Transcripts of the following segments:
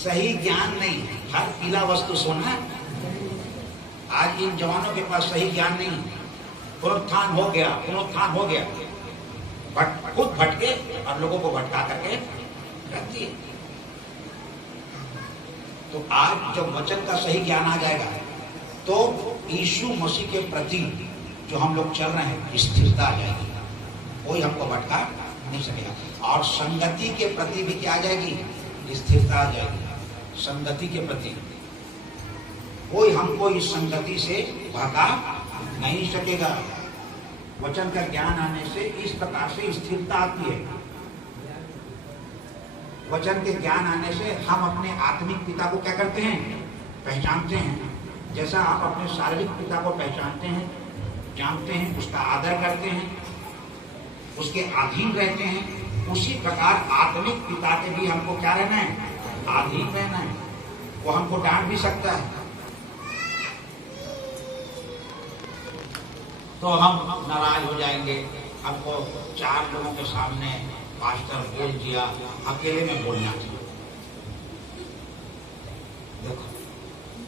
सही ज्ञान नहीं, हर पीला वस्तु सोना। आज इन जवानों के पास सही ज्ञान नहीं, पुनरुत्थान हो गया, पुनरुत्थान हो गया, खुद भटके और लोगों को भटका करके रख दिए। तो आज जब वचन का सही ज्ञान आ जाएगा तो यीशु मसीह के प्रति जो हम लोग चल रहे हैं स्थिरता आ जाएगी, कोई हमको भटका नहीं सकेगा। और संगति के प्रति भी क्या आ जाएगी? स्थिरता आ जाएगी। संगति के प्रति कोई हमको इस संगति से भगा नहीं सकेगा। वचन का ज्ञान आने से इस प्रकार से स्थिरता आती है। वचन के ज्ञान आने से हम अपने आत्मिक पिता को क्या करते हैं? पहचानते हैं। जैसा आप अपने शारीरिक पिता को पहचानते हैं, जानते हैं, उसका आदर करते हैं, उसके अधीन रहते हैं, उसी प्रकार आत्मिक पिता के भी हमको क्या रहना है? अधीन रहना है। वो हमको डांट भी सकता है तो हम नाराज हो जाएंगे। हमको 4 लोगों के सामने पास्टर बोल दिया, अकेले में बोलना चाहिए। देखो,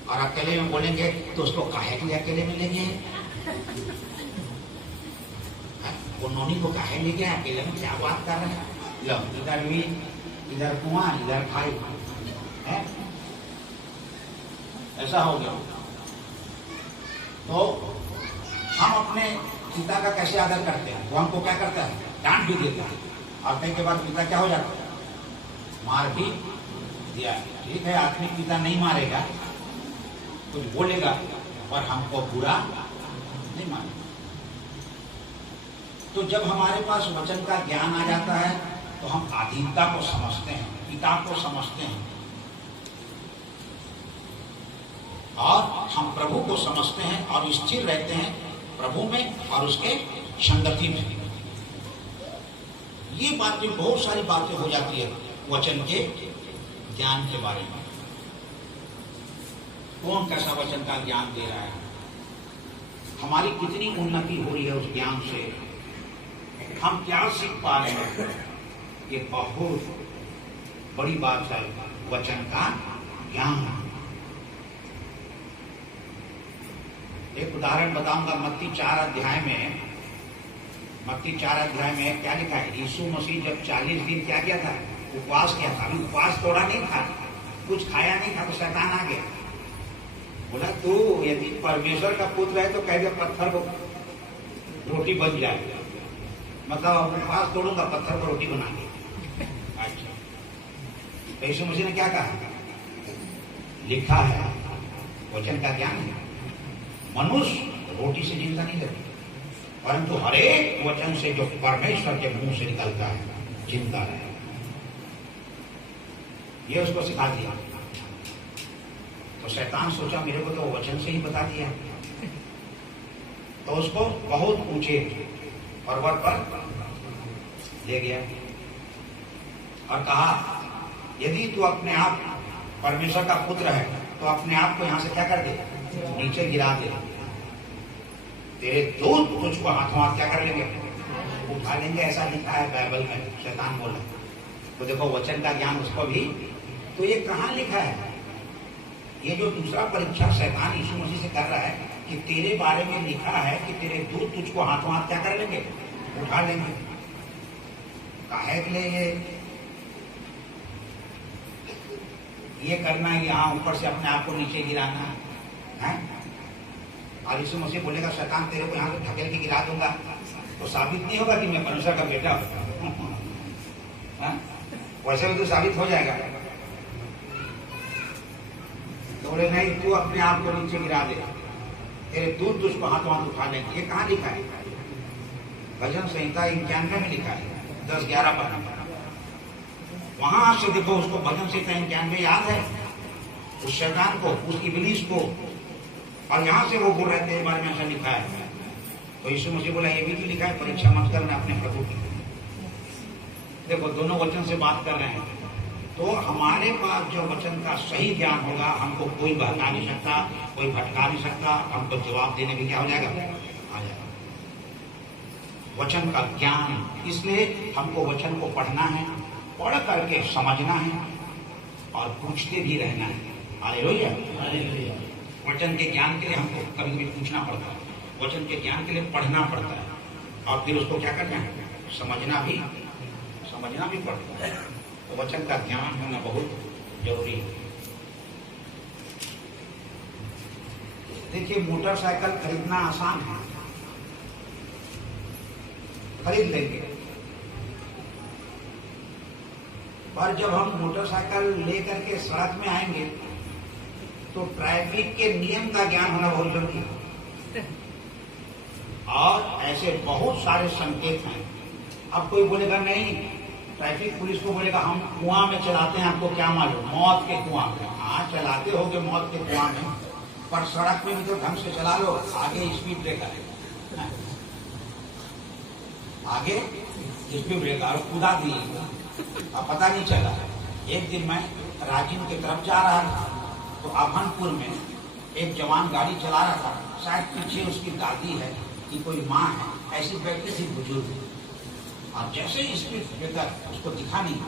और अकेले में बोलेंगे तो उसको काहे के लिए अकेले में लेंगे? वो नोनी को काहे ले गया अकेले में? क्या बात कर रहे हैं? लो, इधर भी, इधर कुआं, इधर खाई है, ऐसा हो गया। तो हम अपने पिता का कैसे आदर करते हैं? वो हमको क्या करता है? डांट भी देता है। और कई के बाद पिता क्या हो जाता है? मार भी दिया। ठीक है, आत्मिक पिता नहीं मारेगा, कुछ बोलेगा, पर हमको बुरा नहीं मारेगा। तो जब हमारे पास वचन का ज्ञान आ जाता है तो हम अधीनता को समझते हैं, पिता को समझते हैं, और हम प्रभु को समझते हैं और स्थिर रहते हैं प्रभु में और उसके संगति में। ये बातें, बहुत सारी बातें हो जाती है वचन के ज्ञान के बारे में। कौन कैसा वचन का ज्ञान दे रहा है, हमारी कितनी उन्नति हो रही है उस ज्ञान से, हम क्या सीख पा रहे हैं, ये बहुत बड़ी बात है वचन का ज्ञान। एक उदाहरण बताऊंगा। मत्ती 4 अध्याय में क्या लिखा है? यीशु मसीह जब 40 दिन क्या किया था? उपवास किया था। अभी उपवास तोड़ा नहीं था, कुछ खाया नहीं था, तो शैतान आ गया, बोला तू यदि परमेश्वर का पुत्र है तो कह दे पत्थर को रोटी बन जाए। मतलब उपवास तोड़ूंगा, पत्थर को रोटी बना के। अच्छा, तो यीशु मसीह ने क्या कहा? लिखा है, वचन का ज्ञान है, मनुष्य रोटी से जिंदा नहीं रहता, परंतु हर एक वचन से जो परमेश्वर के मुंह से निकलता है जिंदा रहे। ये उसको सिखा दिया। तो शैतान सोचा मेरे को तो वचन से ही बता दिया, तो उसको बहुत ऊंचे पर्वत पर ले गया और कहा यदि तू अपने आप परमेश्वर का पुत्र है तो अपने आप को यहां से क्या कर दे? नीचे गिरा दे। तेरे दूत तुझको हाथों हाथ क्या कर लेंगे? उठा लेंगे। ऐसा लिखा है बाइबल में। शैतान बोला। तो देखो, वचन का ज्ञान उसको भी। तो ये कहाँ लिखा है? ये जो दूसरा परीक्षा शैतान यीशु मसीह से कर रहा है कि तेरे बारे में लिखा है कि तेरे दूत तुझको हाथों हाथ क्या कर लेंगे? उठा लेंगे। काहे के लिए ये करना है? यहाँ ऊपर से अपने आप को नीचे गिराना है? और यीशु मसीह बोलेगा शैतान तेरे को यहाँ से ढकेल के गिरा दूंगा, तो साबित नहीं होगा कि मैं परमेश्वर का बेटा हूं। वैसे भी तो साबित हो जाएगा। तो बोले नहीं, तू अपने आप को नीचे गिरा दे, तेरे दूत तुझको हाथों हाथ उठा लेंगे। ये कहाँ लिखा है? भजन संहिता 91 में लिखा है, 10-11 पद। वहां से देखो, उसको भजन संहिता 91 याद है, उस शैतान को, उस इब्लीस को। और यहां से वो बोल रहे थे बारे में ऐसा लिखा है। तो यीशु मसीह बोला ये भी तो लिखा है, परीक्षा मत करना अपने प्रभु की। देखो, दोनों वचन से बात कर रहे हैं। तो हमारे पास जो वचन का सही ज्ञान होगा, हमको कोई बहका नहीं सकता, कोई भटका नहीं सकता, हमको जवाब देने भी क्या हो जाएगा? आ जाएगा वचन का ज्ञान। इसलिए हमको वचन को पढ़ना है, पढ़ करके समझना है, और पूछते भी रहना है। हालेलुया। वचन के ज्ञान के लिए हमको कभी कभी पूछना पड़ता है, वचन के ज्ञान के लिए पढ़ना पड़ता है, और फिर उसको क्या करना है, समझना भी पड़ता है। तो वचन का ज्ञान होना बहुत जरूरी है। देखिए, मोटरसाइकिल खरीदना आसान है, खरीद लेंगे, पर जब हम मोटरसाइकिल लेकर के सड़क में आएंगे तो ट्रैफिक के नियम का ज्ञान होना बहुत जरूरी है। और ऐसे बहुत सारे संकेत हैं। अब कोई बोलेगा नहीं, ट्रैफिक पुलिस को बोलेगा हम कुआं में चलाते हैं, आपको क्या मालूम, मौत के कुआं में। हाँ, चलाते होगे मौत के कुआं में, पर सड़क में भी तो ढंग से चला लो। आगे स्पीड ब्रेकर है, आगे स्पीड ब्रेकर कूदा दिए, अब पता नहीं चला। एक दिन मैं रांची की तरफ जा रहा था, तो अभनपुर में एक जवान गाड़ी चला रहा था, शायद पीछे उसकी दादी है कि कोई माँ है, ऐसी बैठी थी बुजुर्ग, और जैसे स्पीड ब्रेकर उसको दिखा नहीं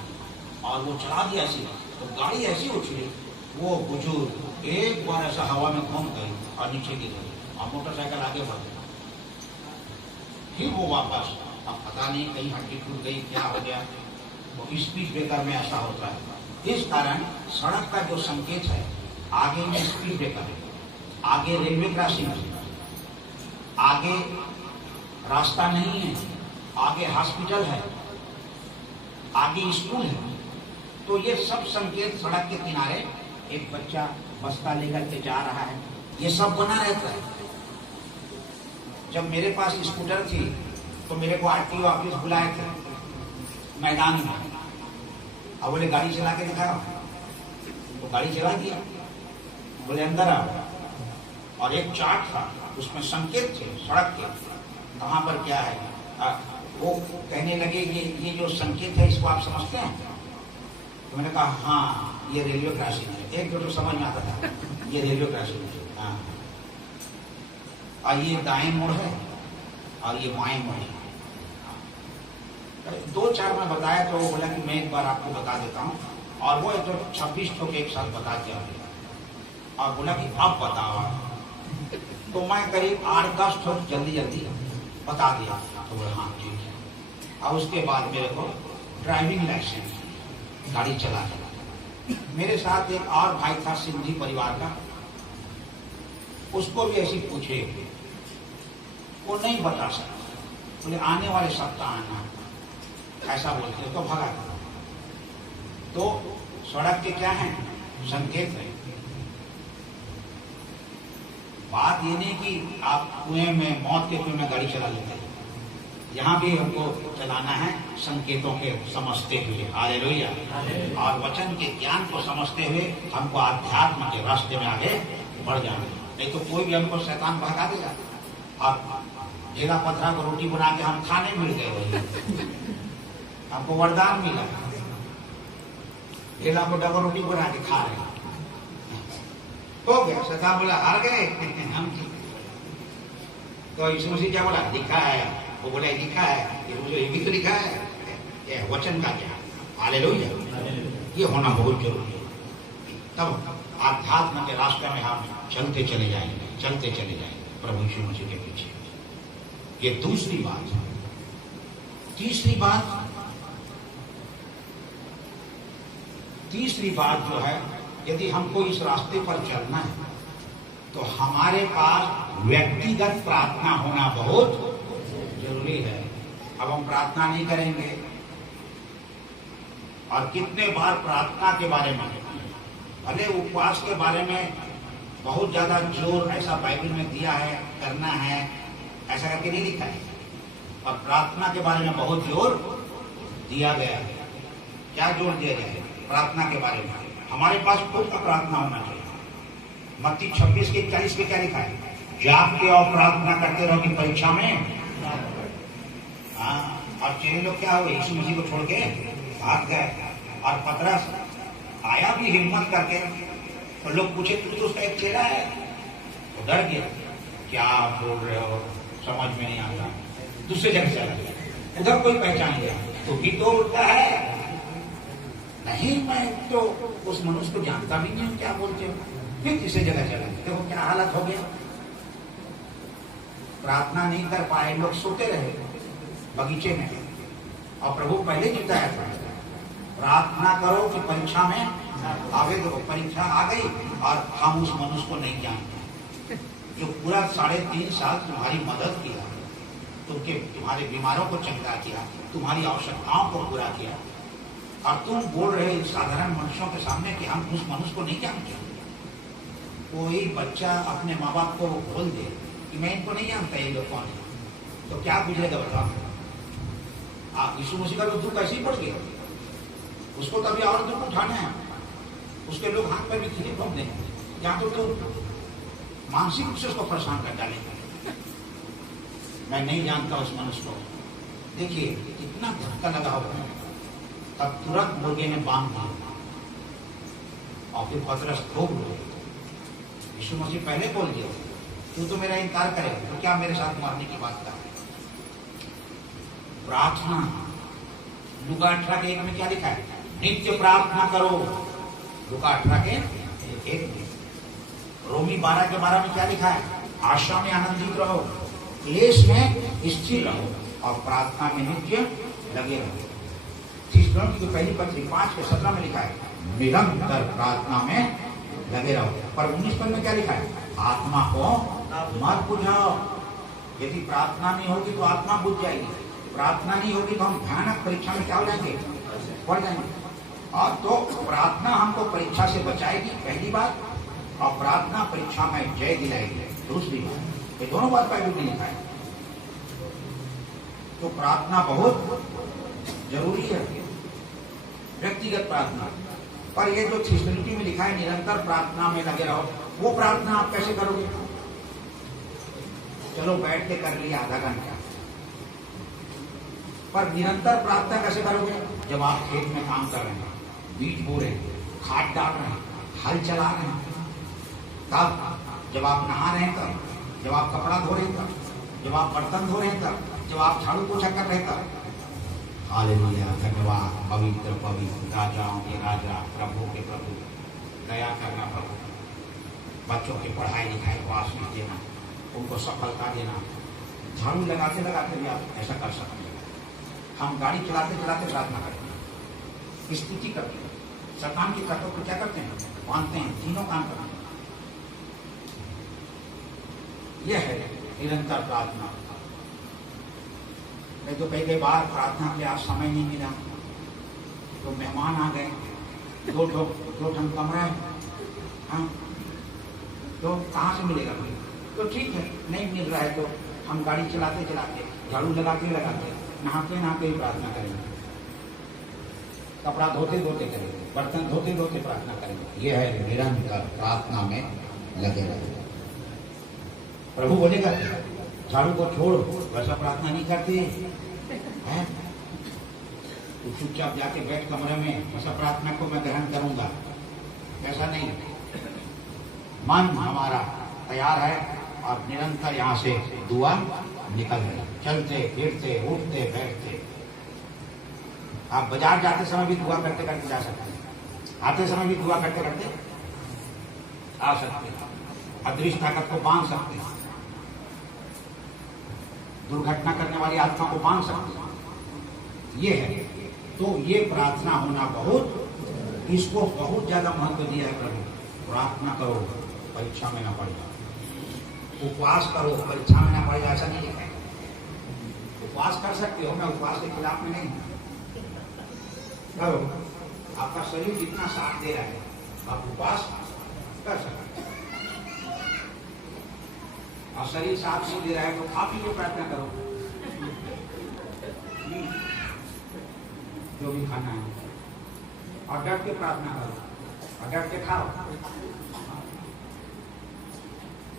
और वो चला दिया ऐसी, तो गाड़ी ऐसी उछली, वो बुजुर्ग एक बार ऐसा हवा में घूम गई और नीचे गिर गई, और मोटरसाइकिल आगे बढ़ गई। फिर वो वापस, अब पता नहीं कहीं हड्डी टूट गई, क्या हो गया। वो स्पीड ब्रेकर में ऐसा होता है। इस कारण सड़क का जो संकेत है, आगे में स्पीड ब्रेकर है, आगे रेलवे क्रॉसिंग है, आगे रास्ता नहीं है, आगे हॉस्पिटल है, आगे स्कूल है, तो ये सब संकेत सड़क के किनारे, एक बच्चा बस्ता लेकर के जा रहा है, ये सब बना रहता है। जब मेरे पास स्कूटर थी तो मेरे को आरटीओ ऑफिस बुलाए थे मैदान में, अब बोले गाड़ी चला के दिखाओ, तो गाड़ी चला दिया, बोले अंदर आओ, और एक चार्ट था, उसमें संकेत थे सड़क के, कहाँ पर क्या है। वो कहने लगे ये जो संकेत है इसको आप समझते हैं? तो मैंने कहा हाँ, ये रेलवे क्रॉसिंग है। एक तो समझ में आता था, ये रेलवे क्रॉसिंग है, हाँ, और ये दाएं मोड़ है और ये बाएं मोड़ है। दो चार मैं बताया तो वो बोला कि मैं एक बार आपको बता देता हूँ, और वो तो 26 ठोक एक साथ बता दिया, और बोला कि अब बताओ। तो मैं करीब 8-10 ठोक जल्दी जल्दी बता दिया, तो बोला हाँ ठीक है। और उसके बाद मेरे को ड्राइविंग लाइसेंस, गाड़ी चला के। मेरे साथ एक और भाई था सिंधी परिवार का, उसको भी ऐसी पूछे, वो नहीं बता सकता, बोले आने वाले सप्ताह आना, ऐसा बोलते तो भगा। तो सड़क के क्या है संकेत है। बात ये नहीं कि आप कुएं में, मौत के कुएं में गाड़ी चला लेते हैं, यहाँ भी हमको चलाना है संकेतों के समझते हुए। हालेलुया। और वचन के ज्ञान को समझते हुए हमको आध्यात्म के रास्ते में आगे बढ़ जाना, नहीं तो कोई भी हमको शैतान भगा देगा। अब जेला पत्थरा को रोटी बना के हम खाने मिल गए, वही हमको वरदान मिला, जेला को डबल रोटी बना के खा रहे हो गया। शैतान बोला हार गए हम, तो यीशु मसीह क्या बोला, लिखा है, वो बोला लिखा है, ये भी तो लिखा है, ये वचन का ज्ञान। हालेलुया। ये होना बहुत जरूरी है, तब आध्यात्म के रास्ते में हम चलते चले जाएंगे प्रभु यीशु मसीह के पीछे। ये दूसरी बात है। तीसरी बात जो है, यदि हमको इस रास्ते पर चलना है तो हमारे पास व्यक्तिगत प्रार्थना होना बहुत जरूरी है। अब हम प्रार्थना नहीं करेंगे, और कितने बार प्रार्थना के बारे में, भले उपवास के बारे में बहुत ज्यादा जोर ऐसा बाइबल में दिया है, करना है ऐसा करके नहीं लिखा है, और प्रार्थना के बारे में बहुत जोर दिया गया है। क्या जोर दिया गया है प्रार्थना के बारे में? हमारे पास खुद का प्रार्थना होना चाहिए। मत्ती 26:41 में क्या लिखा है, जागते और प्रार्थना करते रहो कि परीक्षा में। हाँ, और चेले लोग क्या हुए, यीशु मसीह को छोड़ के भाग गए, और पतरस आया भी हिम्मत करके, तो लोग पूछे तू तो उसका एक चेला है, तो डर गया, क्या बोल रहे हो, समझ में नहीं आता, दूसरे जगह चला गया। उधर कोई पहचान गया तो भी तो उल्टा है, नहीं मैं तो उस उस मनुष्य को जानता भी नहीं क्या बोलते हो, फिर किसी जगह चला, देखो क्या हालत हो गया। प्रार्थना नहीं कर पाए लोग, सोते रहे बगीचे में, और प्रभु पहले जिताया था प्रार्थना करो कि परीक्षा में आगे। देखो परीक्षा आ गई और हम उस मनुष्य को नहीं जानते जो पूरा 3.5 साल तुम्हारी मदद किया, तुम्हारे बीमारों को चंगा किया, तुम्हारी आवश्यकताओं को पूरा किया, और तुम बोल रहे साधारण मनुष्यों के सामने कि हम उस मनुष्य को नहीं जानते। कोई बच्चा अपने माँ बाप को बोल दे कि मैं इनको नहीं जानता ये लोग कौन है, तो क्या गुजरेगा बताओ। आप यीशु मसीह का तो दुख ऐसे ही पड़ गया, उसको तभी और दुख उठाना है, उसके लोग हाथ पर भी खिले ठोक देंगे, या तो मानसिक रूप से उसको परेशान कर डालेंगे। मैं नहीं जानता उस मनुष्य को। देखिए कितना धक्का लगा हुआ है, तब तुरंत मुर्गे ने बांध दिया, और फिर पतरस थोक लो। यीशु मसीह पहले बोल दिया, तू तो मेरा इनकार करेगा तो क्या मेरे साथ मारने की बात कर। प्रार्थना लूका 18:1 में क्या लिखा है? नित्य प्रार्थना करो। लूका 18:1 में। रोमी 12:12 में क्या लिखा है? आशा में आनंदित रहो, क्लेश में स्थिर रहो, और प्रार्थना में नित्य लगे रहो। तीसरों की पहली पत्री 5:17 में लिखा है निरंतर प्रार्थना में लगे रहो। पर 19 पद में क्या लिखा है? आत्मा को मत बुझाओ। यदि प्रार्थना नहीं होगी तो आत्मा बुझ जाएगी, प्रार्थना नहीं होगी तो हम भयानक परीक्षा में क्या हो जाएंगे? पड़ जाएंगे। और तो प्रार्थना हमको परीक्षा से बचाएगी, पहली बात, और प्रार्थना परीक्षा में जय दिलाएगी, दूसरी बात। ये दोनों बात बाइबल में लिखा है। तो प्रार्थना बहुत जरूरी है, व्यक्तिगत प्रार्थना। पर ये जो थियोसॉफी में लिखा है निरंतर प्रार्थना में लगे रहो, वो प्रार्थना आप कैसे करोगे? चलो बैठ के कर लिया आधा घंटा, पर निरंतर प्रार्थना कैसे करोगे? जब आप खेत में काम कर रहे हैं, बीज बो रहे हैं, खाद डाल रहे हैं, हल चला रहे हैं, तब जब आप नहा रहे हैं, तब जब आप कपड़ा धो रहे हैं, तब जब आप बर्तन धो रहे हैं, तब जब आप झाड़ू पोछा कर रहे हैं, तब हालेलुया, धन्यवाद। पवित्र पवित्र राजाओं के राजा, प्रभु के प्रभु, दया करना प्रभु। बच्चों की पढ़ाई लिखाई को आशीष देना, उनको सफलता देना। झाड़ू लगाते लगाते भी आप ऐसा कर सकते हैं। हम गाड़ी चलाते चलाते प्रार्थना करते हैं, स्तुति करते हैं, शैतान की कटों को क्या करते हैं? मानते हैं, तीनों काम करते हैं। यह है निरंतर प्रार्थना। नहीं तो कई बार प्रार्थना के लिए आज समय नहीं मिला, तो मेहमान आ गए, दो ठन कमरा है, हाँ, तो कहाँ से मिलेगा भाई? तो ठीक है, नहीं मिल रहा है तो हम गाड़ी चलाते चलाते, झाड़ू लगाते लगाते, नहाते नहाते ही प्रार्थना करेंगे, कपड़ा धोते धोते करेंगे, बर्तन धोते धोते प्रार्थना करेंगे। यह है निरंतर प्रार्थना में लगे रहे। प्रभु बोलेगा झाड़ू को छोड़ो, वैसा प्रार्थना नहीं करते हैं, तो चुपचाप जाके बैठ कमरे में, वैसा प्रार्थना को मैं ग्रहण करूंगा, ऐसा नहीं। मन हमारा तैयार है और निरंतर यहाँ से दुआ निकल रही, चलते फिरते उठते बैठते। आप बाजार जाते समय भी दुआ करते करते जा सकते हैं, आते समय भी दुआ करते करते आ सकते हैं, अदृश्य ताकत को बांध सकते हैं, दुर्घटना करने वाली आत्मा को बांध सकते हैं। ये है, तो ये प्रार्थना होना बहुत, इसको बहुत ज्यादा महत्व दिया है प्रभु। प्रार्थना करो, परीक्षा में ना पड़ जाओ। उपवास करो, परीक्षा में ना पड़ जाए, ऐसा नहीं लिखा है। उपवास कर सकते हो, मैं उपवास के खिलाफ में नहीं करो। आपका शरीर जितना साथ दे रहा है आप उपवास कर सकते हैं, और शरीर साथ नहीं दे रहा है तो खा पी के प्रार्थना करो, जो भी खाना है, और डट के प्रार्थना करो और डट के खाओ।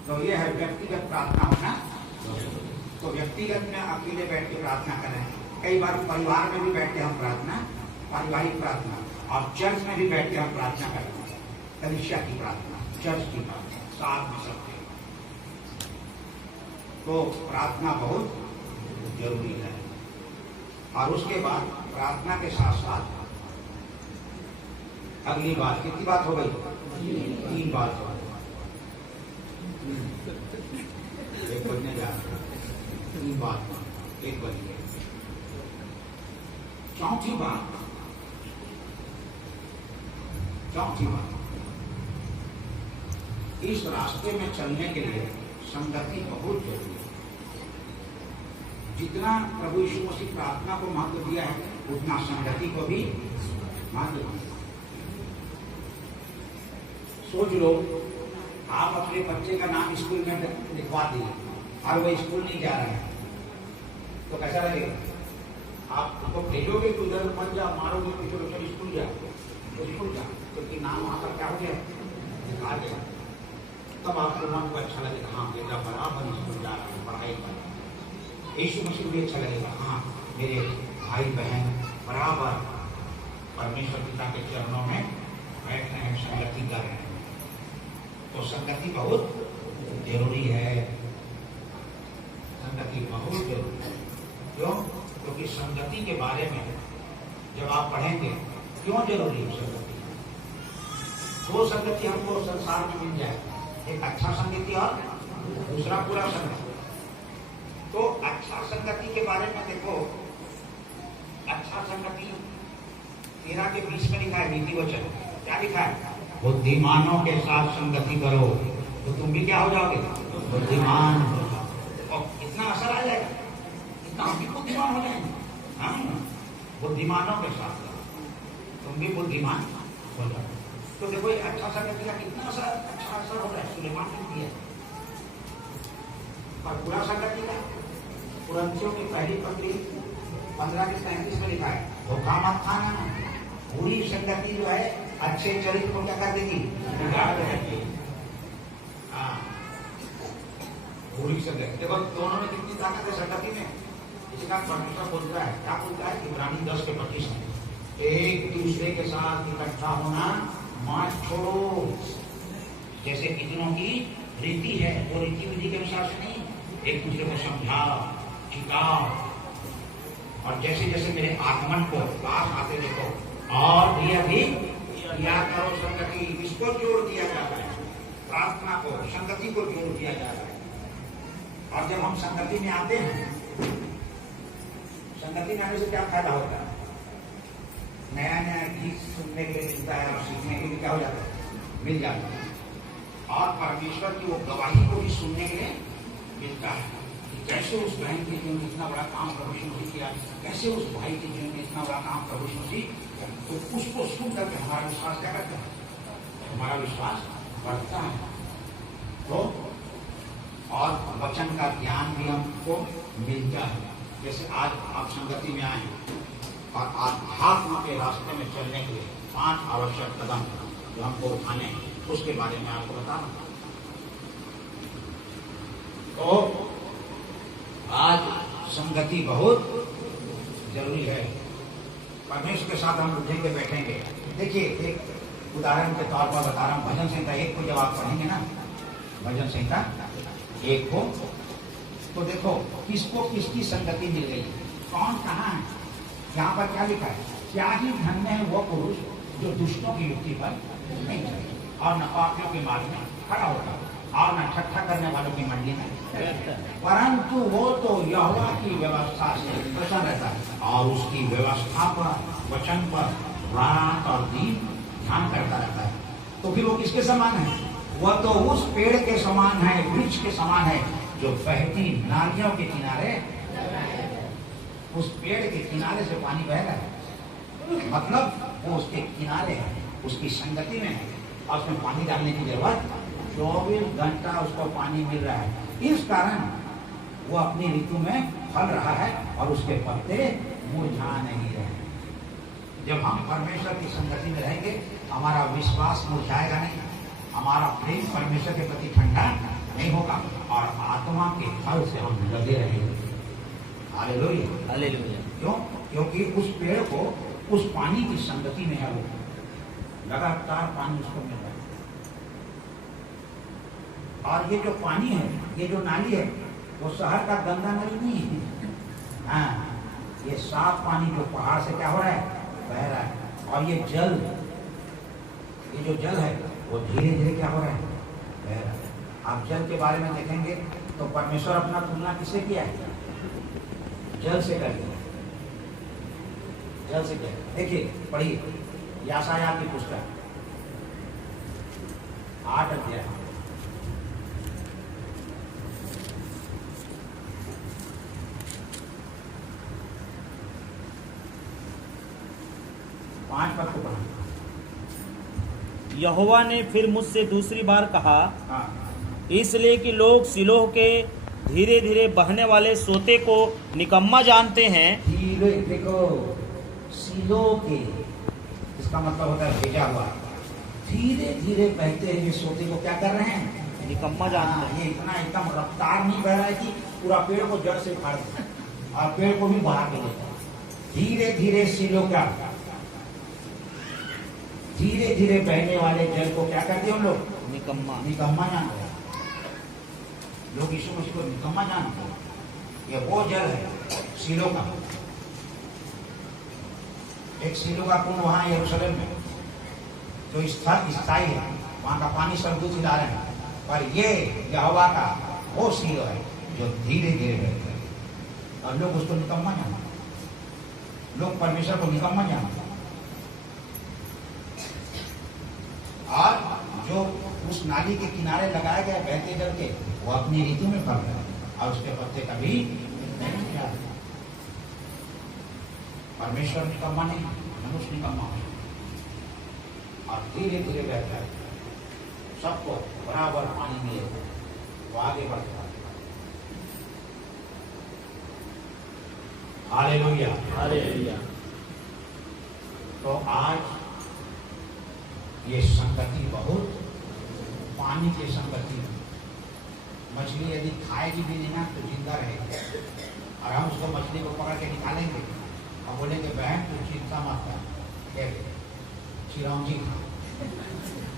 तो ये है व्यक्तिगत प्रार्थना होना। तो व्यक्तिगत में अकेले बैठ के प्रार्थना कर रहे हैं, कई बार परिवार में भी बैठ के हम प्रार्थना, पारिवारिक प्रार्थना, और चर्च में भी बैठ के हम प्रार्थना करते हैं, कलीसिया की प्रार्थना, चर्च की प्रार्थना, साथ में सकते। तो प्रार्थना बहुत जरूरी है। और उसके बाद प्रार्थना के साथ साथ अगली बात कितनी बात हो गई? 3 बात हो गई। एक बजने जा रहा है, 3 बात, 1 बज गए। चौथी बात, इस रास्ते में चलने के लिए संगति बहुत जरूरी है। जितना प्रभु यीशु मसीह प्रार्थना को महत्व दिया है, उतना संगति को भी महत्व दिया। सोच लो, आप अपने बच्चे का नाम स्कूल में लिखवा दिए और वो स्कूल नहीं जा रहा है, तो कैसा लगेगा? आप तो भेजोगे कि उधर मत जा, मारोगे कि चलो चलो स्कूल जा, तो स्कूल जा, क्योंकि नाम वहां पर क्या हो गया, लिखा गया। तब आपको मन को अच्छा लगेगा, हाँ बेटा बराबर स्कूल जा रहा है, पढ़ाई कर। यीशु मसीह भी अच्छा लगेगा, हाँ मेरे भाई बहन बराबर परमेश्वर पिता के चरणों में बैठ रहे हैं, संगति कर रहे हैं। तो संगति बहुत जरूरी है, संगति बहुत जरूरी है। क्यों? क्योंकि संगति के बारे में जब आप पढ़ेंगे, क्यों जरूरी है संगति? 2 संगति हमको संसार में मिल जाए, एक अच्छा संगति और दूसरा बुरा संगति। तो अच्छा संगति के बारे में देखो, अच्छा संगति 13 के 20 में लिखा है, नीति वचन क्या लिखा है? बुद्धिमानों के साथ संगति करो तो तुम भी क्या हो जाओगे? बुद्धिमान। और इतना असर आ जाएगा, इतना हम भी बुद्धिमान हो जाएंगे। हाँ, बुद्धिमानों के साथ तुम भी बुद्धिमान हो जाओ। तो देखो ये अच्छा संगति का कितना अच्छा असर हो रहा है, सुलेमान ने दिया। और बुरा संगति का कुरंथियों की पहली पत्री 15 के 37 में लिखा है, धोखा मत खाना। बुरी संगति जो है अच्छे चरित्र को क्या कर देगी? बिगाड़ देगी। हाँ, बुरी संगति। देखो दोनों में कितनी ताकत है संगति में। इसी का परमेश्वर बोलता है, क्या बोलता है? इब्रानी 10 के 25 में, एक दूसरे के साथ इकट्ठा होना मत छोड़ो, जैसे कितनों की रीति है, वो रीति विधि के अनुसार से नहीं, एक दूसरे को समझाओ, सिखाओ, और जैसे जैसे मेरे आगमन को पास आते देखो, और भी अधिक किया करो संगति। इसको जोड़ दिया जा रहा है, प्रार्थना को, संगति को जोड़ दिया जा रहा है। और जब हम संगति में आते हैं, संगति में आने से क्या फायदा होता है? नया नया गीत सुनने के लिए मिलता है और सीखने के लिए क्या हो जाता है? मिल जाता है। और परमेश्वर की वो गवाही को भी सुनने के लिए मिलता है, कैसे उस बहन के जीवन में इतना बड़ा काम प्रभु यीशु मसीह किया, कैसे उस भाई के जीवन में इतना बड़ा काम प्रभु यीशु मसीह। तो उसको सुन करके हमारा विश्वास क्या करता है? हमारा विश्वास बढ़ता है। तो और वचन का ज्ञान भी हमको मिलता है। जैसे आज आप संगति में आए और आध्यात्म के रास्ते में चलने के लिए 5 आवश्यक कदम जो हमको उठाने हैं, उसके बारे में आपको बता रहा हूं। तो आज संगति बहुत जरूरी है। परमेश्वर के साथ हम उठेंगे बैठेंगे। देखिए एक उदाहरण के तौर पर बता रहा हूँ, भजन संहिता 1 को जब आप पढ़ेंगे ना, भजन संहिता 1 को, तो देखो किसको किसकी संगति मिल गई, कौन कहाँ है। यहाँ पर क्या लिखा है? क्या ही धन्य है वो पुरुष जो दुष्टों की युक्ति पर नहीं चले और न पापियों के मार्ग में खड़ा होता और न ठट्ठा करने वालों की मंडी में, परंतु वो तो यहोवा की व्यवस्था से प्रसन्न रहता है और उसकी व्यवस्था पर, वचन पर रात और दिन ध्यान करता रहता है। तो फिर वो किसके समान है? वह तो उस पेड़ के समान है, वृक्ष के समान है जो बहती नालियों के किनारे, उस पेड़ के किनारे से पानी बह रहा है, मतलब वो उसके किनारे है, उसकी संगति में है और उसमें पानी डालने की जरूरत 24 घंटा उसको पानी मिल रहा है। इस कारण वो अपनी ऋतु में फल रहा है और उसके पत्ते मुरझा नहीं रहे। जब हम परमेश्वर की संगति में रहेंगे, हमारा विश्वास मुरझाएगा नहीं, हमारा प्रेम परमेश्वर के प्रति ठंडा नहीं होगा और आत्मा के फल से हम लगे रहेंगे। Hallelujah, hallelujah. क्यों? क्योंकि उस पेड़ को उस पानी की संगति में है, वो लगातार पानी उसको मिल रहा है। और ये जो पानी है, ये जो नाली है, वो शहर का गंदा नाली नहीं है। हाँ, ये साफ पानी जो पहाड़ से क्या हो रहा है? बह रहा है। और ये जल ये जो जल है वो धीरे धीरे क्या हो रहा है, बह रहा है। आप जल के बारे में देखेंगे तो परमेश्वर अपना तुलना किससे किया है, जल से कर दिया, जल से किया। देखिए पढ़िए यशायाह की पुस्तक 8 अध्याय 5 पद को पढ़ा। यहोवा ने फिर मुझसे दूसरी बार कहा, हाँ इसलिए कि लोग सिलोह के धीरे धीरे बहने वाले सोते को निकम्मा जानते हैं। धीरे देखो, सिलो के इसका मतलब होता है भेजा हुआ। धीरे धीरे बहते हैं ये सोते को क्या कर रहे हैं, निकम्मा जानते हैं। ये इतना एकदम रफ्तार नहीं बह रहा है कि पूरा पेड़ को जड़ से फाड़ दे और पेड़ को भी बढ़ा के लेता है। धीरे धीरे सिलो का, धीरे धीरे बहने वाले जल को क्या करते हैं हम लोग, निकम्मा। निकम्मा जानते हैं। लोग यीशु मसीह को निकम्मा जानते हैं। ये वो जल है सिलो का। एक सिलो का कुंड वहां यरूशलेम में जो स्थायी है, वहां का पानी स्वर्गदूत हिला रहे हैं, पर ये यहोवा का वो सिलो है जो धीरे धीरे बहता है और लोग उसको निकम्मा जानते हैं। लोग परमेश्वर को निकम्मा जानते हैं। और जो उस नाली के किनारे लगाया गया बहते जल के, वो अपनी ऋतु में फल रहा है और उसके पत्ते कभी नहीं जाते। परमेश्वर निकम्मा नहीं, मनुष्य निकम्मा है और धीरे धीरे बहता है। सबको बराबर पानी मिले वो आगे बढ़ता है। Hallelujah, hallelujah. तो आज ये संगति बहुत, पानी की संगति। मछली यदि खाएगी भी नहीं ना तो जिंदा रहेगी, और हम उसको मछली को पकड़ के निकालेंगे और बोलेंगे बहन तू चिंता मत कर, चिरौंजी खा,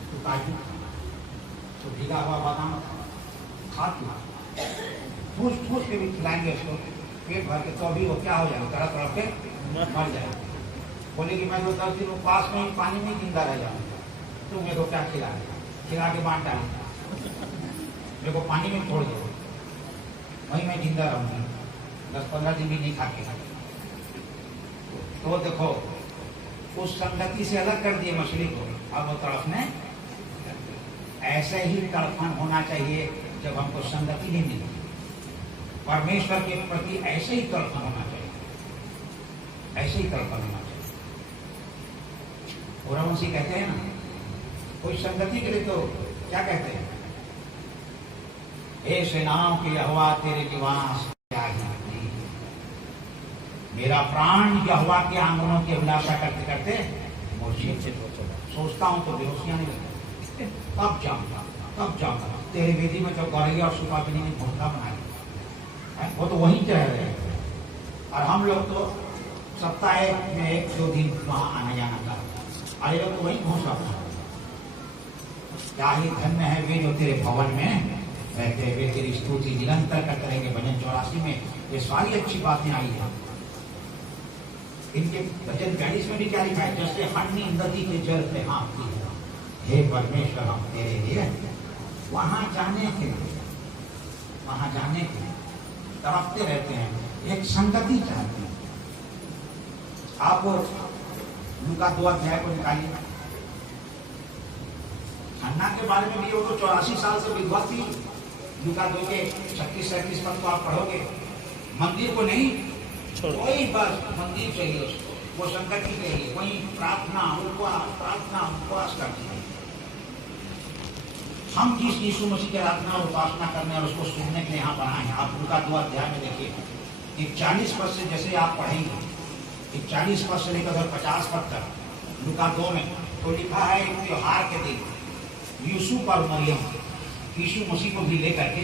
तू काजू खा, तो भीगा हुआ बादाम खा, तू ठूस के भी खिलाएंगे उसको पेट भर के, तो अभी वो क्या हो जाएगा, तरह तरह के मर जाएगा। बोलेगी मैं तो 10 दिन पास में ही पानी में जिंदा रह जाऊंगा, तुम मेरे को क्या खिला के बांट डाल, मेरे को पानी में छोड़ दो, वहीं मैं जिंदा रहूंगी, 10-15 दिन भी नहीं खा के। तो देखो उस संगति से अलग कर दिए मछली को, अब वो तड़पने। ऐसे ही तड़पन होना चाहिए जब हमको संगति नहीं मिलती। परमेश्वर के प्रति ऐसे ही तड़पन होना चाहिए, ऐसे ही तड़पन होना चाहिए। और उसी कहते हैं ना, कोई संगति के लिए तो क्या कहते हैं, हे सेनाओं के यहोवा तेरे निवास क्या ही, मेरा प्राण यहोवा के आंगनों की अभिलाषा करते करते मूर्छित से सोचता हूं तो बेहोशियां नहीं लगती। कब जाऊंगा तेरे वेदी में जो गौरैया और सुपापिनी ने घोंसला बनाया, वो तो वहीं रह रहे हैं, और हम लोग तो सप्ताह में 1-2 दिन वहां आना जाना था, अरे लोग तो वहीं घोंसला बना। क्या ही धन्य है वे जो तेरे भवन में रहते हुए तेरी स्तुति निरंतर करते रहेंगे। भजन 84 में ये सारी अच्छी बातें आई है। इनके भजन 42 में भी क्या लिखा है, जैसे हन्नी नदी के जल पे हाँफती है, हे परमेश्वर हम तेरे लिए वहां जाने के लिए तड़पते रहते हैं, एक संगति चाहते हैं। आप लूका 2 अध्याय को निकालिए। हन्ना के बारे में भी वो तो 84 साल से विधवा थी। लूका 2 के 36-37 पद को आप पढ़ोगे, मंदिर को नहीं, कोई बस मंदिर चाहिए उसको, वो संगति चाहिए, वही प्रार्थना उपवास करती है। हम जिस यीशु मसीह की आराधना उपासना करने और उसको सुनने के लिए यहाँ बनाए हैं। आप लूका 2 अध्याय में देखिए, 41 पद से जैसे आप पढ़ेंगे, 41 पद से लेकर 50 पद तक लूका 2 में तो लिखा है, एक त्योहार के दिन यूसुफ और मरियम यीशु मसीह को भी लेकर के,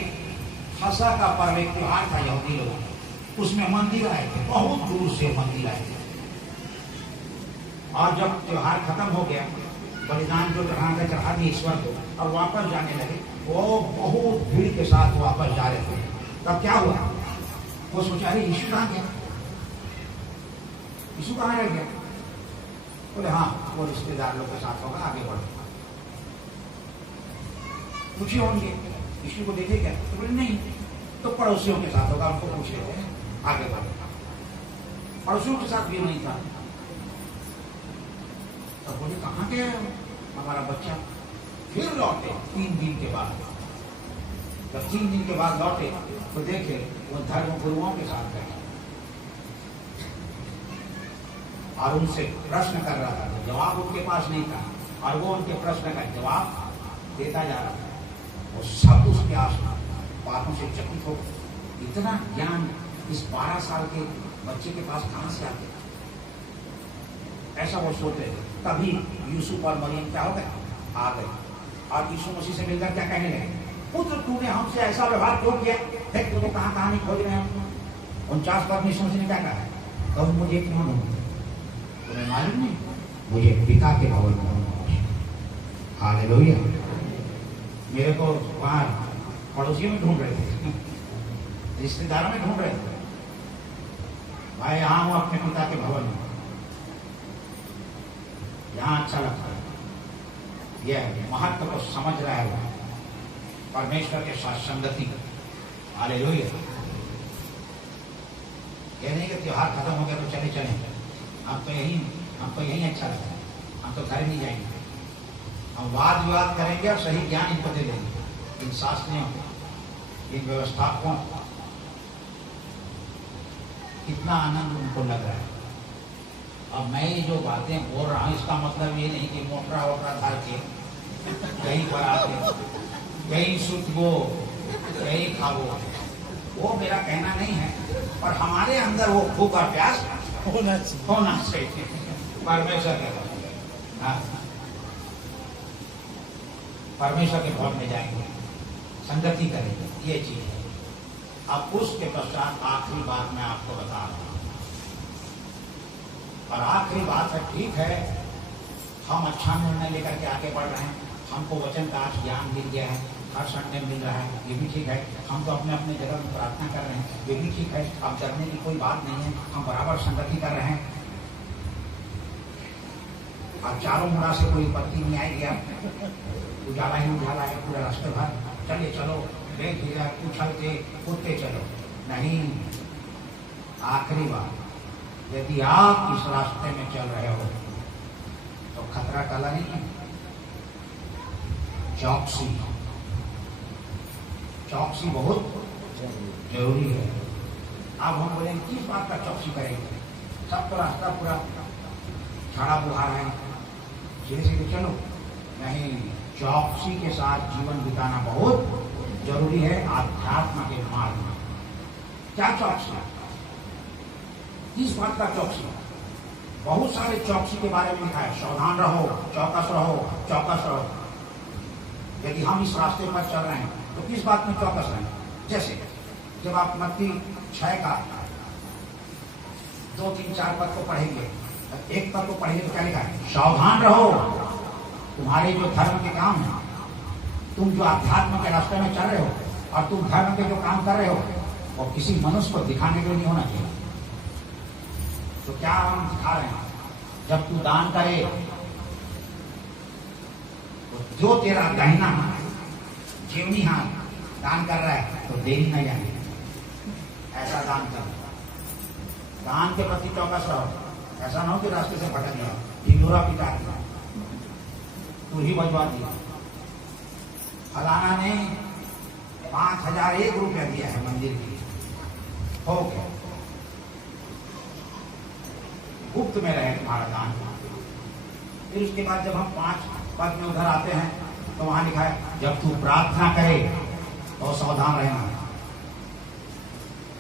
फसह का पर्व एक त्योहार था यहूदी लोगों में, उसमें मंदिर आए थे, बहुत दूर से मंदिर आए थे। और जब त्योहार खत्म हो गया, बलिदान जो चढ़ा दिए ईश्वर को, और वापस जाने लगे, वो बहुत भीड़ के साथ वापस जा रहे थे। तब क्या हुआ, वो सोचा अरे यीशु कहाँ गया, यीशु कहाँ रह गया। बोले हाँ वो रिश्तेदार लोग के साथ होगा, आगे बढ़ो। पूछे होंगे यीशु को देखे क्या? तो बोले नहीं। तो पड़ोसियों के साथ होगा, उनको पूछ लेते हैं, आगे बढ़ो। पड़ोसियों के साथ भी नहीं था। तो बोले कहाँ गया हमारा बच्चा? फिर लौटे 3 दिन के बाद। जब 3 दिन के बाद लौटे तो देखे वो धर्म गुरुओं के साथ गए और उनसे प्रश्न कर रहा था। तो जवाब उनके पास नहीं था और वो उनके प्रश्न का जवाब देता जा रहा था। वो सब उसके बातों से चकित हो। इतना ज्ञान इस 12 साल के बच्चे के पास कहां से आते? ऐसा वो सोचते थे। तभी यूसुफ और मरियम क्या हो गए? आ गए और यीशु मसीह से मिलकर क्या कहने लगे? पुत्र, तूने हमसे ऐसा व्यवहार क्यों किया? देख तू तो कहां कहानी खोज रहे हैं। 49 पर यीशु मसीह ने क्या कहा? तो मुझे क्यों ढूंढते? तुम्हें मालूम नहीं? मुझे पिता के भवन में ढूंढो। हालेलुया। मेरे को वहां पड़ोसियों में ढूंढ रहे थे, रिश्तेदारों में ढूंढ रहे थे। भाई यहाँ हूं अपने पिता के भवन में, यहाँ अच्छा लगता है। यह महत्व को समझ रहा है वो परमेश्वर के साथ संगति। हालेलुया। ये नहीं कि त्योहार खत्म हो गया तो चले चले, हमको यही अच्छा लगता है, हम तो घर नहीं जाएंगे। हम वाद विवाद करेंगे और सही ज्ञान इनको दे देंगे, इन शास्त्रियों को, इन व्यवस्थापकों को। कितना आनंद उनको लग रहा है। अब मैं ये जो बातें बोल रहा हूँ इसका मतलब ये नहीं कि मोटरा वोटरा धार के कहीं पर आके कहीं सुत वो कहीं खाओ, वो मेरा कहना नहीं है। पर हमारे अंदर वो भूख और प्यास होना चाहिए परमेश्वर के परमेश्वर के भवन में जाएंगे, संगति करेंगे, ये चीज है। अब उसके पश्चात आखिरी बात मैं आपको बता रहा हूं। और आखिरी बात है, ठीक है हम अच्छा निर्णय लेकर के आगे बढ़ रहे हैं, हमको वचन का आज ज्ञान मिल गया है, हर संडे मिल रहा है, ये भी ठीक है। हम तो अपने अपने जगह में प्रार्थना कर रहे हैं, ये भी ठीक है। अब डरने की कोई बात नहीं है, हम बराबर संगति कर रहे हैं। अब चारों मुड़ा से कोई पत्ती नहीं आएगी, उजाला ही उजाला है पूरा रास्ते भर। चलिए चलो बेघिरा उछलते कूदते चलो, नहीं। आखिरी बात, यदि आप इस रास्ते में चल रहे हो तो खतरा टला नहीं है। चौकसी बहुत जरूरी है। अब हम बोलेंगे किस बात का चौकसी करेंगे? सब तो रास्ता पूरा झाड़ा बुहार है, सीधे सीधे चलो, नहीं। चौकसी के साथ जीवन बिताना बहुत जरूरी है आध्यात्म के मार्ग में। क्या चौकसी? किस बात का चौकसी? बहुत सारे चौकसी के बारे में लिखा है, सावधान रहो, चौकस रहो, चौकस रहो। यदि हम इस रास्ते पर चल रहे हैं तो किस बात में चौकस रहें? जैसे जब आप मत्ती 6 का 2, 3, 4 पद को पढ़ेंगे, एक पद को पढ़ेंगे तो क्या लिखा है? सावधान रहो, तुम्हारे जो धर्म के काम है, तुम जो अध्यात्म के रास्ते में चल रहे हो और तुम धर्म के जो काम कर रहे हो, वो किसी मनुष्य को दिखाने के लिए नहीं होना चाहिए। तो क्या हम दिखा रहे हैं? जब तू दान करे तो जो तेरा दाहिना हाथ जीवनी हाथ दान कर रहा है तो देरी न जाए, ऐसा दान कर। दान के प्रति चौकस रहो। ऐसा ना हो कि रास्ते से भटक जाओ, ढिंडोरा पिटा दिया, तू ही बजवा दिया, फलाना ने 5001 रुपया दिया है मंदिर के लिए, हो गया। गुप्त में रहे तुम्हारा दान। फिर उसके बाद जब हम 5 पद में उधर आते हैं तो वहां लिखा है, जब तू प्रार्थना करे तो सावधान रहना।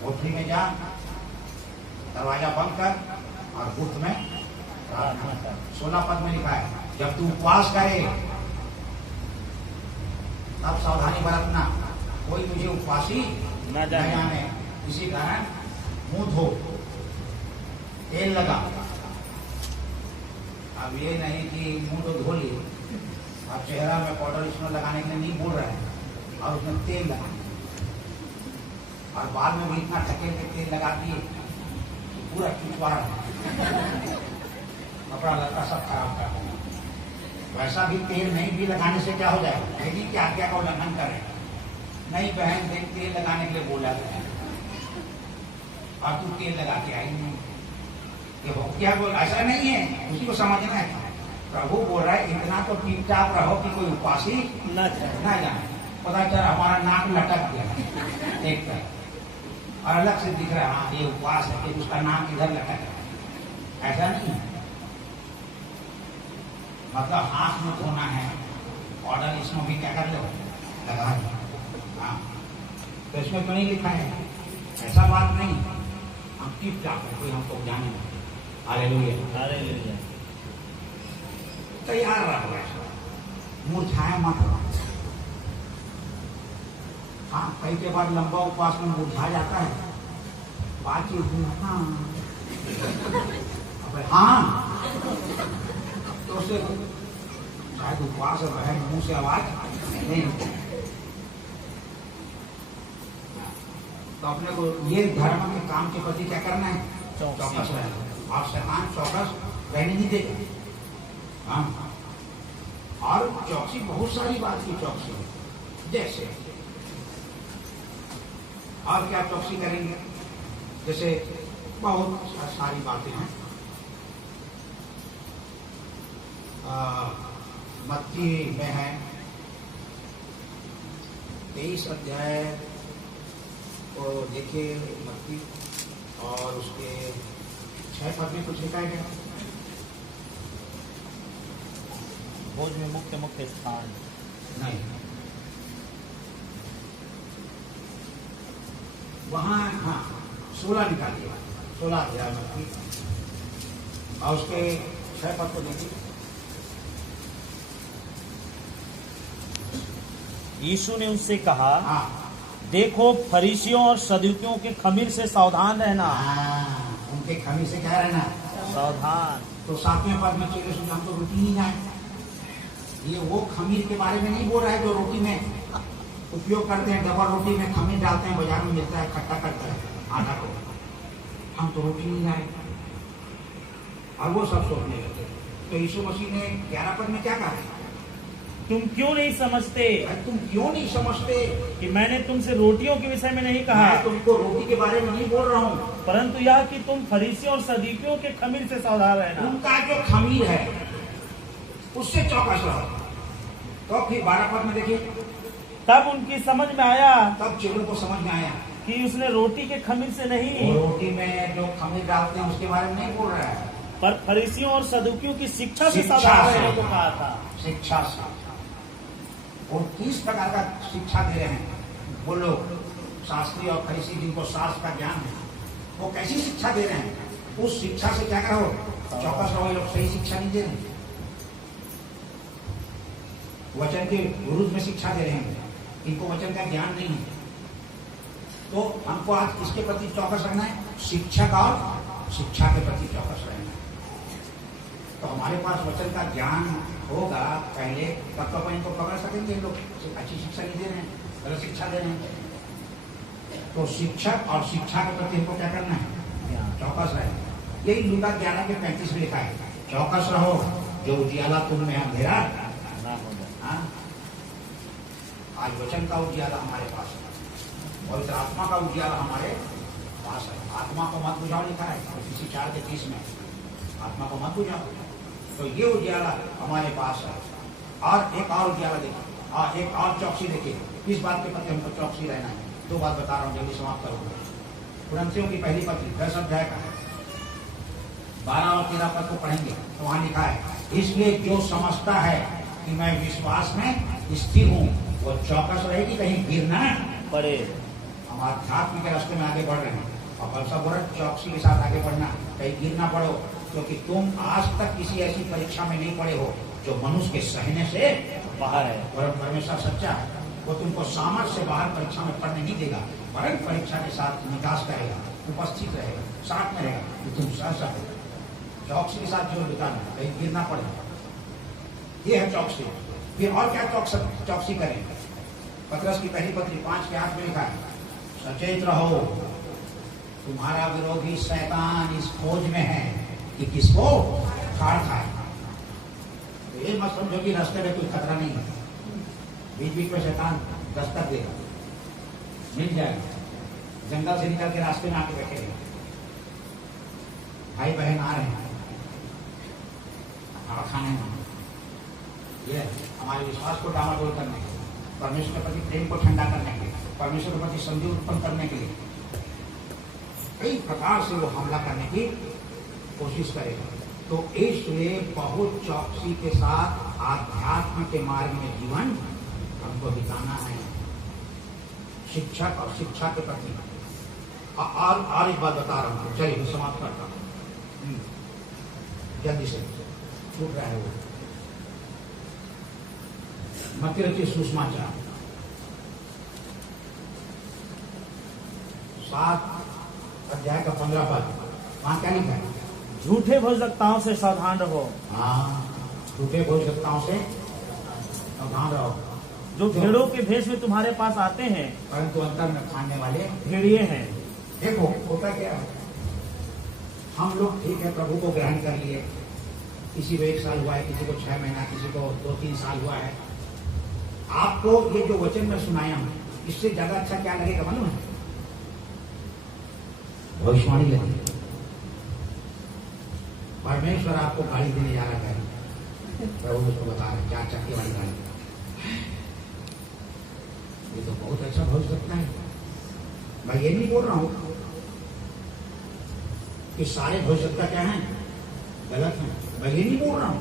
कोठरी में जा, दरवाजा बंद कर और गुप्त में प्रार्थना कर। 16 पद में लिखा है, जब तू उपवास करे तब सावधानी बरतना, कोई तुझे उपवासी न जाने। इसी कारण मुंह धो, तेल लगा। अब ये नहीं कि मुंह तो धो लिए, अब चेहरा में पाउडर इसमें लगाने के लिए नहीं बोल रहे हैं, और उसमें तेल लगा, और बाल में भी इतना ढकेल के तेल लगा दिए पूरा चुचवा रहा, कपड़ा लड़का सब खराब कर। वैसा भी तेल नहीं भी लगाने से क्या हो जाएगा? नहीं की आज्ञा का उल्लंघन करें। नहीं बहन, देख तेल लगाने के लिए बोला गया और तू तेल लगा के आई नहीं, ये हो क्या बोल? ऐसा नहीं है, उसी को समझना है। प्रभु बोल रहा है इतना तो टिप टाप रहो कि कोई उपासी ना जाए। पता चला हमारा नाक लटक गया एक तरफ और अलग से दिख रहा है, हाँ ये उपवास है कि उसका नाक इधर लटक है। ऐसा नहीं है, मतलब हाथ में धोना है, ऑर्डर इसमें भी क्या कर लो, लगा दो। हाँ, तो इसमें तो नहीं लिखा है, ऐसा बात नहीं। हम टिप टाप है, कोई हमको जाने नहीं। Hallelujah, hallelujah. तैयार रहो, मुरझाया मत रहो। हाँ, कई के बाद लंबा उपवास में मुरझा जाता है, बातचीत हाँ हाँ, तो उसे शायद उपवास है, मुंह से आवाज नहीं। तो अपने को ये धर्म के काम के प्रति क्या करना है? चौकस रहना, और शैतान चौकस रहने नहीं देगा। हाँ, और चौकसी बहुत सारी बात की चौकसी है, जैसे और क्या चौकसी करेंगे? जैसे बहुत सारी बातें हैं। मत्ती में है 23 अध्याय को देखिए, मत्ती और उसके 6 पद में कुछ लिखा गया। भोज में मुख्य मुख्य स्थान नहीं, वहां हाँ 16 निकालिए, 16 अध्याय मत्ती और उसके 6 पद को देखिए। यीशु ने उनसे कहा, हाँ, देखो फरीसियों और सदूकियों के खमीर से सावधान रहना। उनके खमीर से क्या रहना? सावधान। तो 7वें पद में चले सुन, हम तो रोटी नहीं जाए। ये वो खमीर के बारे में नहीं बोल रहा है जो रोटी में उपयोग करते हैं, डबल रोटी में खमीर डालते हैं, बाजार में मिलता है, खट्टा करता है आटा को। हम तो रोटी नहीं लाए, और वो सब सोचने लगे। तो यीशु मसीह ने 11 पद में क्या कहा? तुम क्यों नहीं समझते? तुम क्यों नहीं समझते कि मैंने तुमसे रोटियों के विषय में नहीं कहा। मैं तुमको रोटी के बारे में नहीं बोल रहा हूँ, परंतु यह कि तुम फरीसियों और सदूकियों के खमीर से सावधान रहना। उनका जो खमीर है उससे चौकस रहो। तो फिर 12 पद में देखिए, तब उनकी समझ में आया, तब चेलों को समझ में आया कि उसने रोटी के खमीर से नहीं, वो रोटी में जो खमीर डालते हैं उसके बारे में नहीं बोल रहा है, पर फरीसियों और सदूकियों की शिक्षा से शिक्षा सावधान से। रहने को कहा था। शिक्षा से। और 30 प्रकार का शिक्षा दे रहे हैं वो लोग, शास्त्री और फरीसी जिनको शास्त्र का ज्ञान है, वो कैसी शिक्षा दे रहे हैं? उस शिक्षा से क्या करो? चौकस रहो। ये लोग सही शिक्षा नहीं दे रहे, वचन के विरुद्ध में शिक्षा दे रहे हैं, इनको वचन का ज्ञान नहीं है। तो हमको आज किसके प्रति चौकस रहना है? शिक्षक और शिक्षा के प्रति चौकस रहना है। तो हमारे पास वचन का ज्ञान होगा पहले, तब तो अपन इनको पकड़ सकेंगे। लोग अच्छी शिक्षा नहीं दे रहे हैं, गलत शिक्षा दे रहे हैं। तो शिक्षक और शिक्षा के प्रति हमको क्या करना है? चौकस रहे। यही लूका 11 के 35 में लिखा है, चौकस रहो, जो उजियाला तुम में अंधेरा ना हो जाए। आज वचन का उजियाला हमारे पास है, और इस आत्मा का उजियाला हमारे पास है। आत्मा को मत बुझाओ लिखा है किसी 4 के 30 में, आत्मा को मत बुझाओ। तो ये उजियाला हमारे पास है। और एक और उजियाला देखिए, और एक और चौकसी देखिए। किस बात के प्रति हमको चौकसी रहना है? 2 बात बता रहा हूँ, जल्दी समाप्त करूंगा। कुरिन्थियों की पहली पत्री 10 अध्याय का 12 और 13 पद को पढ़ेंगे तो वहां लिखा है, इसलिए जो समझता है कि मैं विश्वास में स्थिर हूँ वो चौकस रहे कि कहीं गिरना पड़े। हम आध्यात्म के रास्ते में आगे बढ़ रहे हैं, और फलसा बोल रहे चौकसी के साथ आगे बढ़ना, कहीं गिरना पड़ो, क्योंकि तुम आज तक किसी ऐसी परीक्षा में नहीं पड़े हो जो मनुष्य के सहने से बाहर है। और परमेश्वर सच्चा है, वो तुमको सामर्थ्य से बाहर परीक्षा में पढ़ने नहीं देगा, वरन परीक्षा के साथ निकास करेगा, उपस्थित रहेगा, साथ में रहेगा, तो तुम सह सको। चौकसी के साथ जो बिताना, कहीं गिरना पड़ेगा, ये है चौकसी। फिर और क्या चौकसी करें? पतरस की पहली पत्री 5 के 8 में लिखा है, सचेत रहो, तुम्हारा विरोधी शैतान इस खोज में है कि किसको फाड़ खाए। तो ये मत समझो कि रास्ते में कोई खतरा नहीं है, बीच बीच में शैतान दस्तक देगा, मिल जाएगा, जंगल से निकल के रास्ते में आके बैठेगा, भाई बहन आ रहे हैं खाना खाने में, ये हमारे विश्वास को डामाडोल करने के लिए, परमेश्वर के प्रति प्रेम को ठंडा करने के लिए, परमेश्वर के प्रति संधि उत्पन्न करने के लिए कई प्रकार से वो हमला करने की कोशिश करेगा। तो इसलिए बहुत चौकसी के साथ आध्यात्म के मार्ग में जीवन हमको बिताना है, शिक्षक और शिक्षा के प्रति। और एक बात बता रहा हूँ, चलिए समाप्त करता हूँ जल्दी से, छूट रहा है वो। मत रखिए सुषमाचार 7 अध्याय का 15 पद, वहां क्या लिखा है? झूठे भविष्यवक्ताओं से सावधान रहो। हाँ, झूठे भविष्यवक्ताओं से सावधान रहो, जो भेड़ों के भेष में तुम्हारे पास आते हैं परंतु अंतर में खाने वाले भेड़िए हैं। देखो होता क्या है, हम लोग ठीक है प्रभु को ग्रहण कर लिए, किसी को 1 साल हुआ है, किसी को 6 महीना, किसी को 2-3 साल हुआ है। आपको ये जो वचन में सुनाया हूं, इससे ज्यादा अच्छा क्या लगेगा मालूम है? भविष्यवाणी लगेगी। परमेश्वर आपको गाड़ी देने जा रहा है, प्रभु उसको बता रहे 4 चक्के वाली गाड़ी, ये तो बहुत अच्छा भविष्य सकता है। मैं ये नहीं बोल रहा हूं कि सारे भविष्यवक्ता क्या हैं गलत हैं, मैं ये नहीं बोल रहा हूं,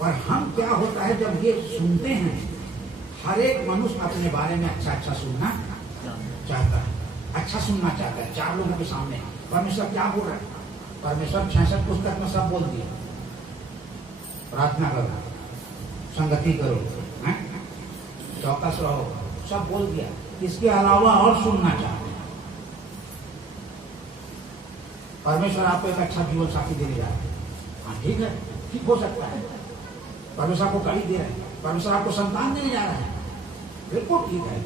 पर हम क्या होता है जब ये सुनते हैं, हर एक मनुष्य अपने बारे में अच्छा अच्छा सुनना चाहता है, अच्छा सुनना चाहता है 4 लोगों के सामने। परमेश्वर क्या बोल रहा है? परमेश्वर 66 पुस्तक में सब बोल दिया, प्रार्थना करो, संगति करो, चौकस रहो, सब बोल दिया। इसके अलावा और सुनना चाहते हैं। परमेश्वर आपको एक अच्छा जीवन साथी देने जा रहा है, हाँ ठीक है, ठीक हो सकता है। परमेश्वर आपको गाड़ी दे रहा है, परमेश्वर आपको संतान देने जा रहा है, बिल्कुल ठीक है,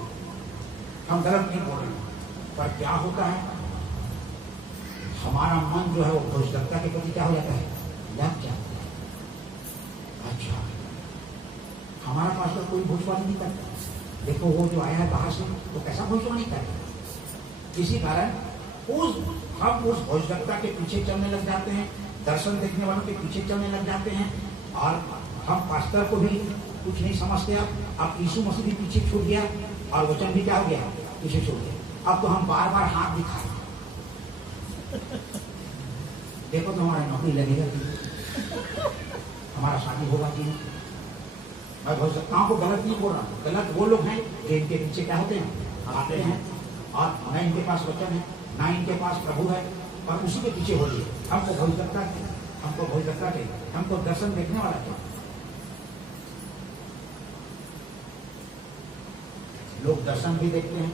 हम गलत नहीं बोल रहे हैं। पर क्या होता है, हमारा मन जो है वो भविष्यवक्ता के प्रति क्या हो जाता है, लग जाता है। अच्छा, हमारा पास तो कोई भविष्यवाणी नहीं करता, देखो वो जो आया है बाहर से तो कैसा भविष्यवाणी करता। इसी कारण हम उस भविष्यवक्ता के पीछे चलने लग जाते हैं, दर्शन देखने वालों के पीछे चलने लग जाते हैं, और हम पास्टर को भी कुछ नहीं समझते। अब यीशु मसीह भी पीछे छूट गया और वचन भी क्या हो गया, पीछे छूट गया। अब तो हम बार बार हाथ दिखाए, देखो तो हमारा नौकरी लगेगा कि हमारा शादी होगा कि नहीं। मैं भविष्यवक्ताओं को गलत नहीं बोल रहा हूँ, गलत वो लोग हैं जो इनके पीछे क्या होते हैं, आते हैं, और न इनके पास वचन है, ना इनके पास प्रभु है, और उसी के पीछे हो रही है। हमको भविष्यवक्ता चाहिए, हमको भविष्यवक्ता चाहिए, हमको दर्शन देखने वाला चाहिए। लोग दर्शन भी देखते हैं,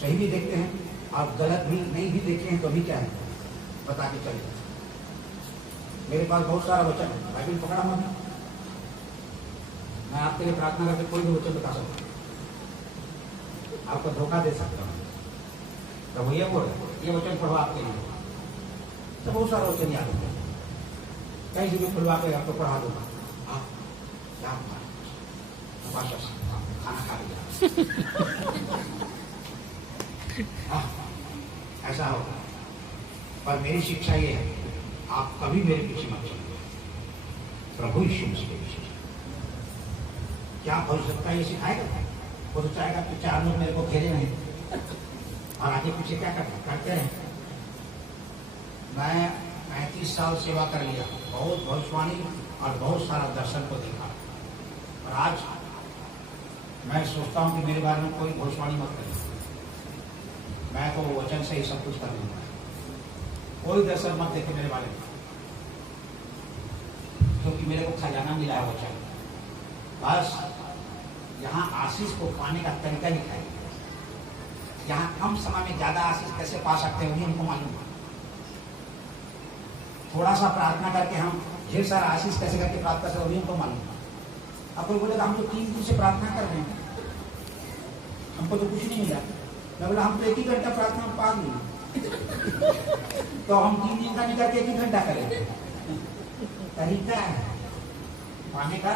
सही भी देखते हैं, और गलत भी नहीं भी देखते हैं, तो भी क्या है बता के चले। मेरे पास बहुत सारा वचन है, बाइबल पकड़ा हुआ है, मैं आपके लिए प्रार्थना करके कोई भी वचन बता सकता हूँ, आपको धोखा दे सकता हूँ। तो वो ये बोल रहे ये वचन पढ़ो आपके लिए, तो बहुत सारा वचन याद होगा, कहीं से भी खुलवा के आपको पढ़ा दूंगा। आप क्या खाना खा लिया ऐसा होगा। पर मेरी शिक्षा ये है, आप कभी मेरे पीछे मत चलिए, प्रभु यीशु मसीह के पीछे। क्या भविष्यवक्ता ये सिखाएगा? वो तो चाहेगा कि 4 लोग मेरे को घेरे नहीं और आगे पीछे क्या करते हैं। मैं 35 साल सेवा कर लिया, बहुत भविष्यवाणी और बहुत सारा दर्शन को देखा, और आज मैं सोचता हूँ कि मेरे बारे में कोई भविष्यवाणी मत करें, मैं तो वचन से ही सब कुछ कर लूंगा, कोई दर्शन मत देखे मेरे बारे में, क्योंकि मेरे को खजाना मिला है वचन। बस यहाँ आशीष को पाने का तरीका लिखा है, यहाँ कम समय में ज्यादा आशीष कैसे पा सकते हैं हमको मालूम है। थोड़ा सा प्रार्थना करके हम ढेर सारा आशीष कैसे करके प्राप्त कर सकते हमको मालूम है। अब कोई बोलेगा हम तो 3 दिन से प्रार्थना कर रहे हैं, हमको तो कुछ नहीं मिला। मैं बोला हम तो 1 ही घंटा प्रार्थना में पा लिए तो हम 3 दिन का निकाल के 1 ही घंटा करेंगे, तरीका है। पाने का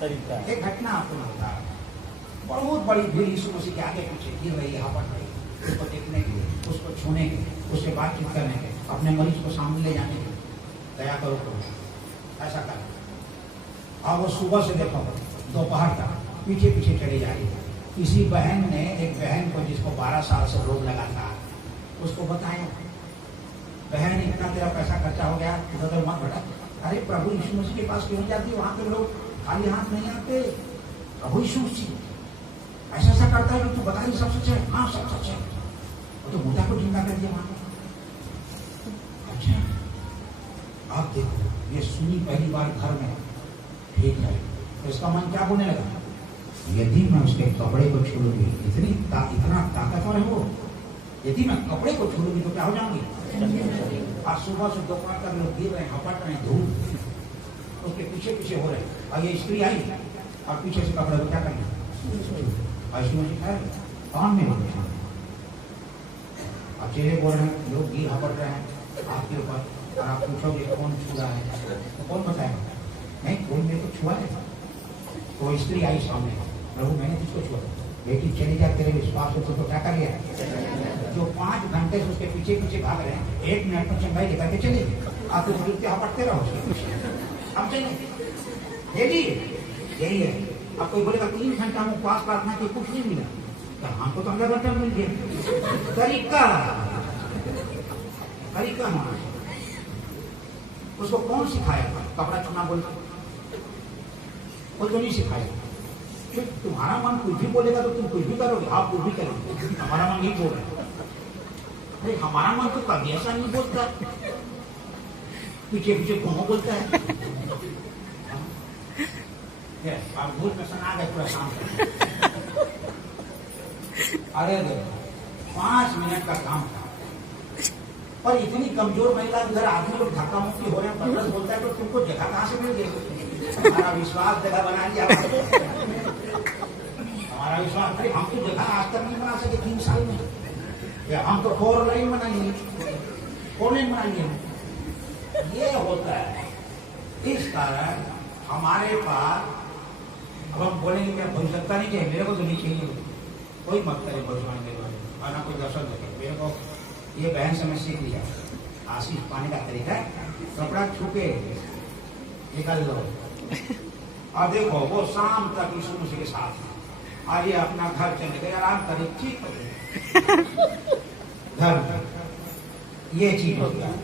तरीका है। एक घटना आपको मैं बता रहा हूं। बहुत बड़ी भीड़ यीशु मसीह के आगे पीछे गिर रही है, यहाँ पर रही, उसको देखने के लिए, उसको छूने के लिए, उससे बातचीत करने के, अपने मरीज को सामने ले जाने के लिए। दया करो प्रभु, ऐसा कर। और वो सुबह से देखो दोपहर तक पीछे पीछे चली जा रही है। किसी बहन ने एक बहन को, जिसको 12 साल से रोग लगा था, उसको बताया, बहन इतना तेरा पैसा खर्चा हो गया, उधर मत भटक। अरे प्रभु यीशु मसीह के पास क्यों जाती, वहां के लोग खाली हाथ नहीं आते। प्रभु यीशु मसीह ऐसा ऐसा करता है, तू बता रही सब सच है? हाँ सब सच है। वो तो मुद्दा को जिंदा कर दिया वहां। अच्छा आप देखो, ये सुनी पहली बार घर में, ठीक है, तो इसका मन क्या बोलने लगा, यदि मैं उसके कपड़े को छू लूंगी, इतना ताकतवर है वो, यदि मैं कपड़े को छू लूंगी तो क्या हो जाऊंगी। आज सुबह से दोपहर तक लोग गिर रहे हैं, हपट रहे हैं, धूल, उसके पीछे पीछे हो रहे हैं। और ये स्त्री आई और पीछे से कपड़े को क्या करना, कौन में अब चेहरे बोल रहे हैं, लोग गिर हपट रहे हैं आपके ऊपर, और आप पूछोगे कौन छू रहा है, तो कौन बताएगा, नहीं कोई मेरे को छुआ है। तो स्त्री आई सामने, प्रभु मैंने किसको छुआ, बेटी चली जा, तेरे विश्वास को तो क्या कर लिया। जो 5 घंटे से उसके पीछे पीछे भाग रहे हैं, 1 मिनट में चंगाई लेकर के चले, आप तो गिरते हपटते रहो, हम चले यही है। अब कोई बोलेगा 3 घंटा में उपवास प्रार्थना की कुछ नहीं मिला, तो हमको तो अगला घंटा मिल गया। तरीका हमारा, उसको कौन सिखाया था कपड़ा छूना बोलता, वो तो नहीं सिखाया। तुम्हारा मन कुछ भी बोलेगा तो तुम कुछ भी करोगे, आप कुछ भी करोगे, हमारा मन नहीं बोल रहा। अरे हमारा मन तो कभी ऐसा नहीं बोलता, पीछे पीछे घूमो बोलता है। आप भूल में सुना गए पूरा शाम। अरे 5 मिनट का काम था, और इतनी कमजोर महिला, उधर आदमी लोग धक्का मुक्की हो रहे हैं, पतरस बोलता है तो तुमको जगह कहाँ से मिल गई। हमारा विश्वास जगह बना लिया, हमारा विश्वास, अरे हम तो जगह आज तक नहीं बना सके 3 साल में, या हम तो 4 लाइन बना लिए, 4 लाइन बना लिए। ये होता है, इस कारण हमारे पास, अब हम बोलेंगे मेरा भविष्यता नहीं चाहिए, मेरे को तो नहीं चाहिए, कोई मत करे भविष्यवाणी के बारे में, और ना कोई दर्शन देखे मेरे को। ये बहन से मैं सीख लिया, आशीष पाने का तरीका है, कपड़ा छू के निकल लो, और देखो वो शाम तक यीशु मसीह के साथ, और ये अपना घर चले गए, आराम करे, ठीक हो गए घर, ये चीज होता है।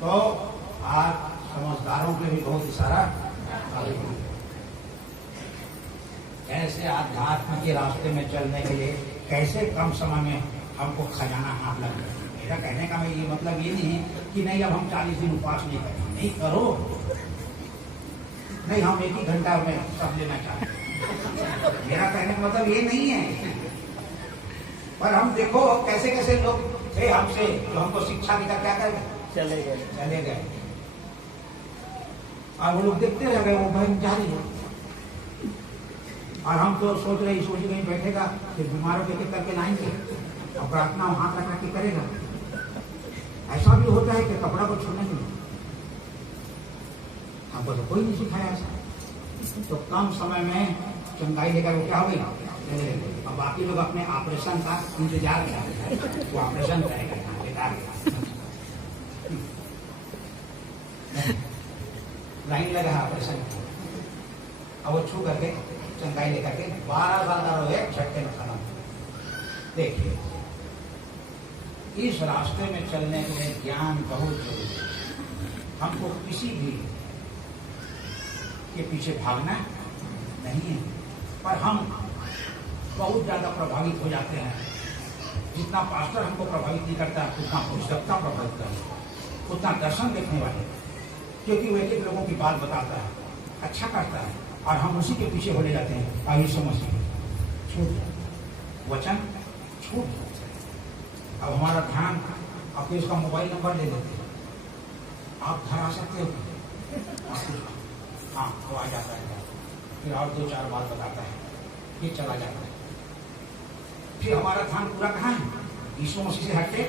तो आज समझदारों के भी बहुत इशारा, कैसे आध्यात्म के रास्ते में चलने के लिए, कैसे कम समय में हमको खजाना हाथ लग जाए। मेरा कहने का ये मतलब ये नहीं है कि नहीं अब हम 40 दिन उपवास नहीं करें, नहीं करो, नहीं हम 1 ही घंटा में सब लेना चाहते हैं, मेरा कहने का मतलब ये नहीं है। पर हम देखो कैसे कैसे लोग थे हमसे, जो हमको शिक्षा देकर क्या कर गए, चले गए, और वो लोग देखते रह गए, वो बहन जा रही है, और हम तो सोच रहे कहीं बैठेगा, फिर बीमारों के करके लाएंगे, और प्रार्थना हाथ रख के करेगा। ऐसा भी होता है कि कपड़ा को छूने नहीं, हमको तो कोई नहीं सिखाया ऐसा। तो कम समय में चंगाई लेकर वो क्या हो गई, अब बाकी लोग अपने ऑपरेशन का इंतजार कर रहे हैं, वो ऑपरेशन करेगा लाइन लगा ऑपरेशन, अब वो छू करके चंगाई लेकर के 12 साल का रोग झटके में खत्म। देखिए इस रास्ते में चलने के लिए ज्ञान बहुत जरूरी है। हमको किसी भी के पीछे भागना नहीं है, पर हम बहुत ज्यादा प्रभावित हो जाते हैं। जितना पास्टर हमको प्रभावित नहीं करता, उतना पुस्तकता प्रभावित करता, उतना दर्शन देखने वाले, क्योंकि वो एक लोगों की बात बताता है, अच्छा करता है, और हम उसी के पीछे होने जाते हैं। आइए समझिए, छूट वचन छूट। अब हमारा ध्यान, आपको इसका मोबाइल नंबर दे देते हैं, आप घर आ सकते हो, हाँ तो आ जाता है, फिर और 2-4 बात बताता है, फिर चला जाता है। फिर हमारा ध्यान पूरा कहाँ है, यीशु मसीह से हटके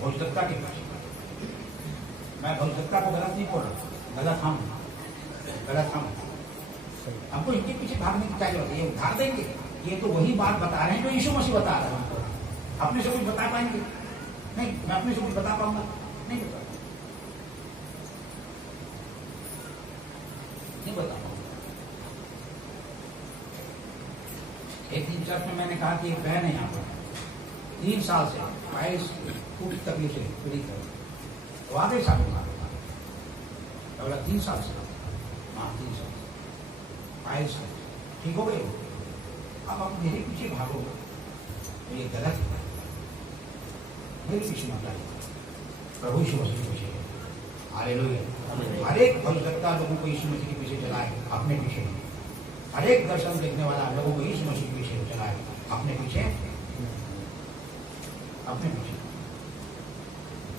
भौतिकता के पास। मैं भौतिकता को गलत नहीं बोल रहा, गलत हम, गलत हम हमको इनके पीछे भागने की चाहिए होती है, ये उधार देंगे। ये तो वही बात बता रहे हैं जो यीशु मसीह बता रहे हैं हमको। अपने से कुछ बता पाएंगे? नहीं, मैं अपने से कुछ बता पाऊंगा? नहीं बता पाऊंगा। एक दिन चर्च में मैंने कहा कि एक बहन है यहाँ पर 3 साल से 22 फुट तकलीफ से पीड़ित है, तो आगे साल बोला 3 साल से, हाँ 3 साल 22 ठीक हो गए। अब आप मेरे पीछे भागो तो ये गलत है, मेरे पीछे मत आइए, प्रभु यीशु मसीह के पीछे। हालेलुया। हर एक भविष्यवक्ता लोगों को यीशु मसीह के पीछे चलाए, अपने पीछे। हर एक दर्शन देखने वाला लोगों को यीशु मसीह के पीछे चलाए, अपने पीछे, अपने पीछे।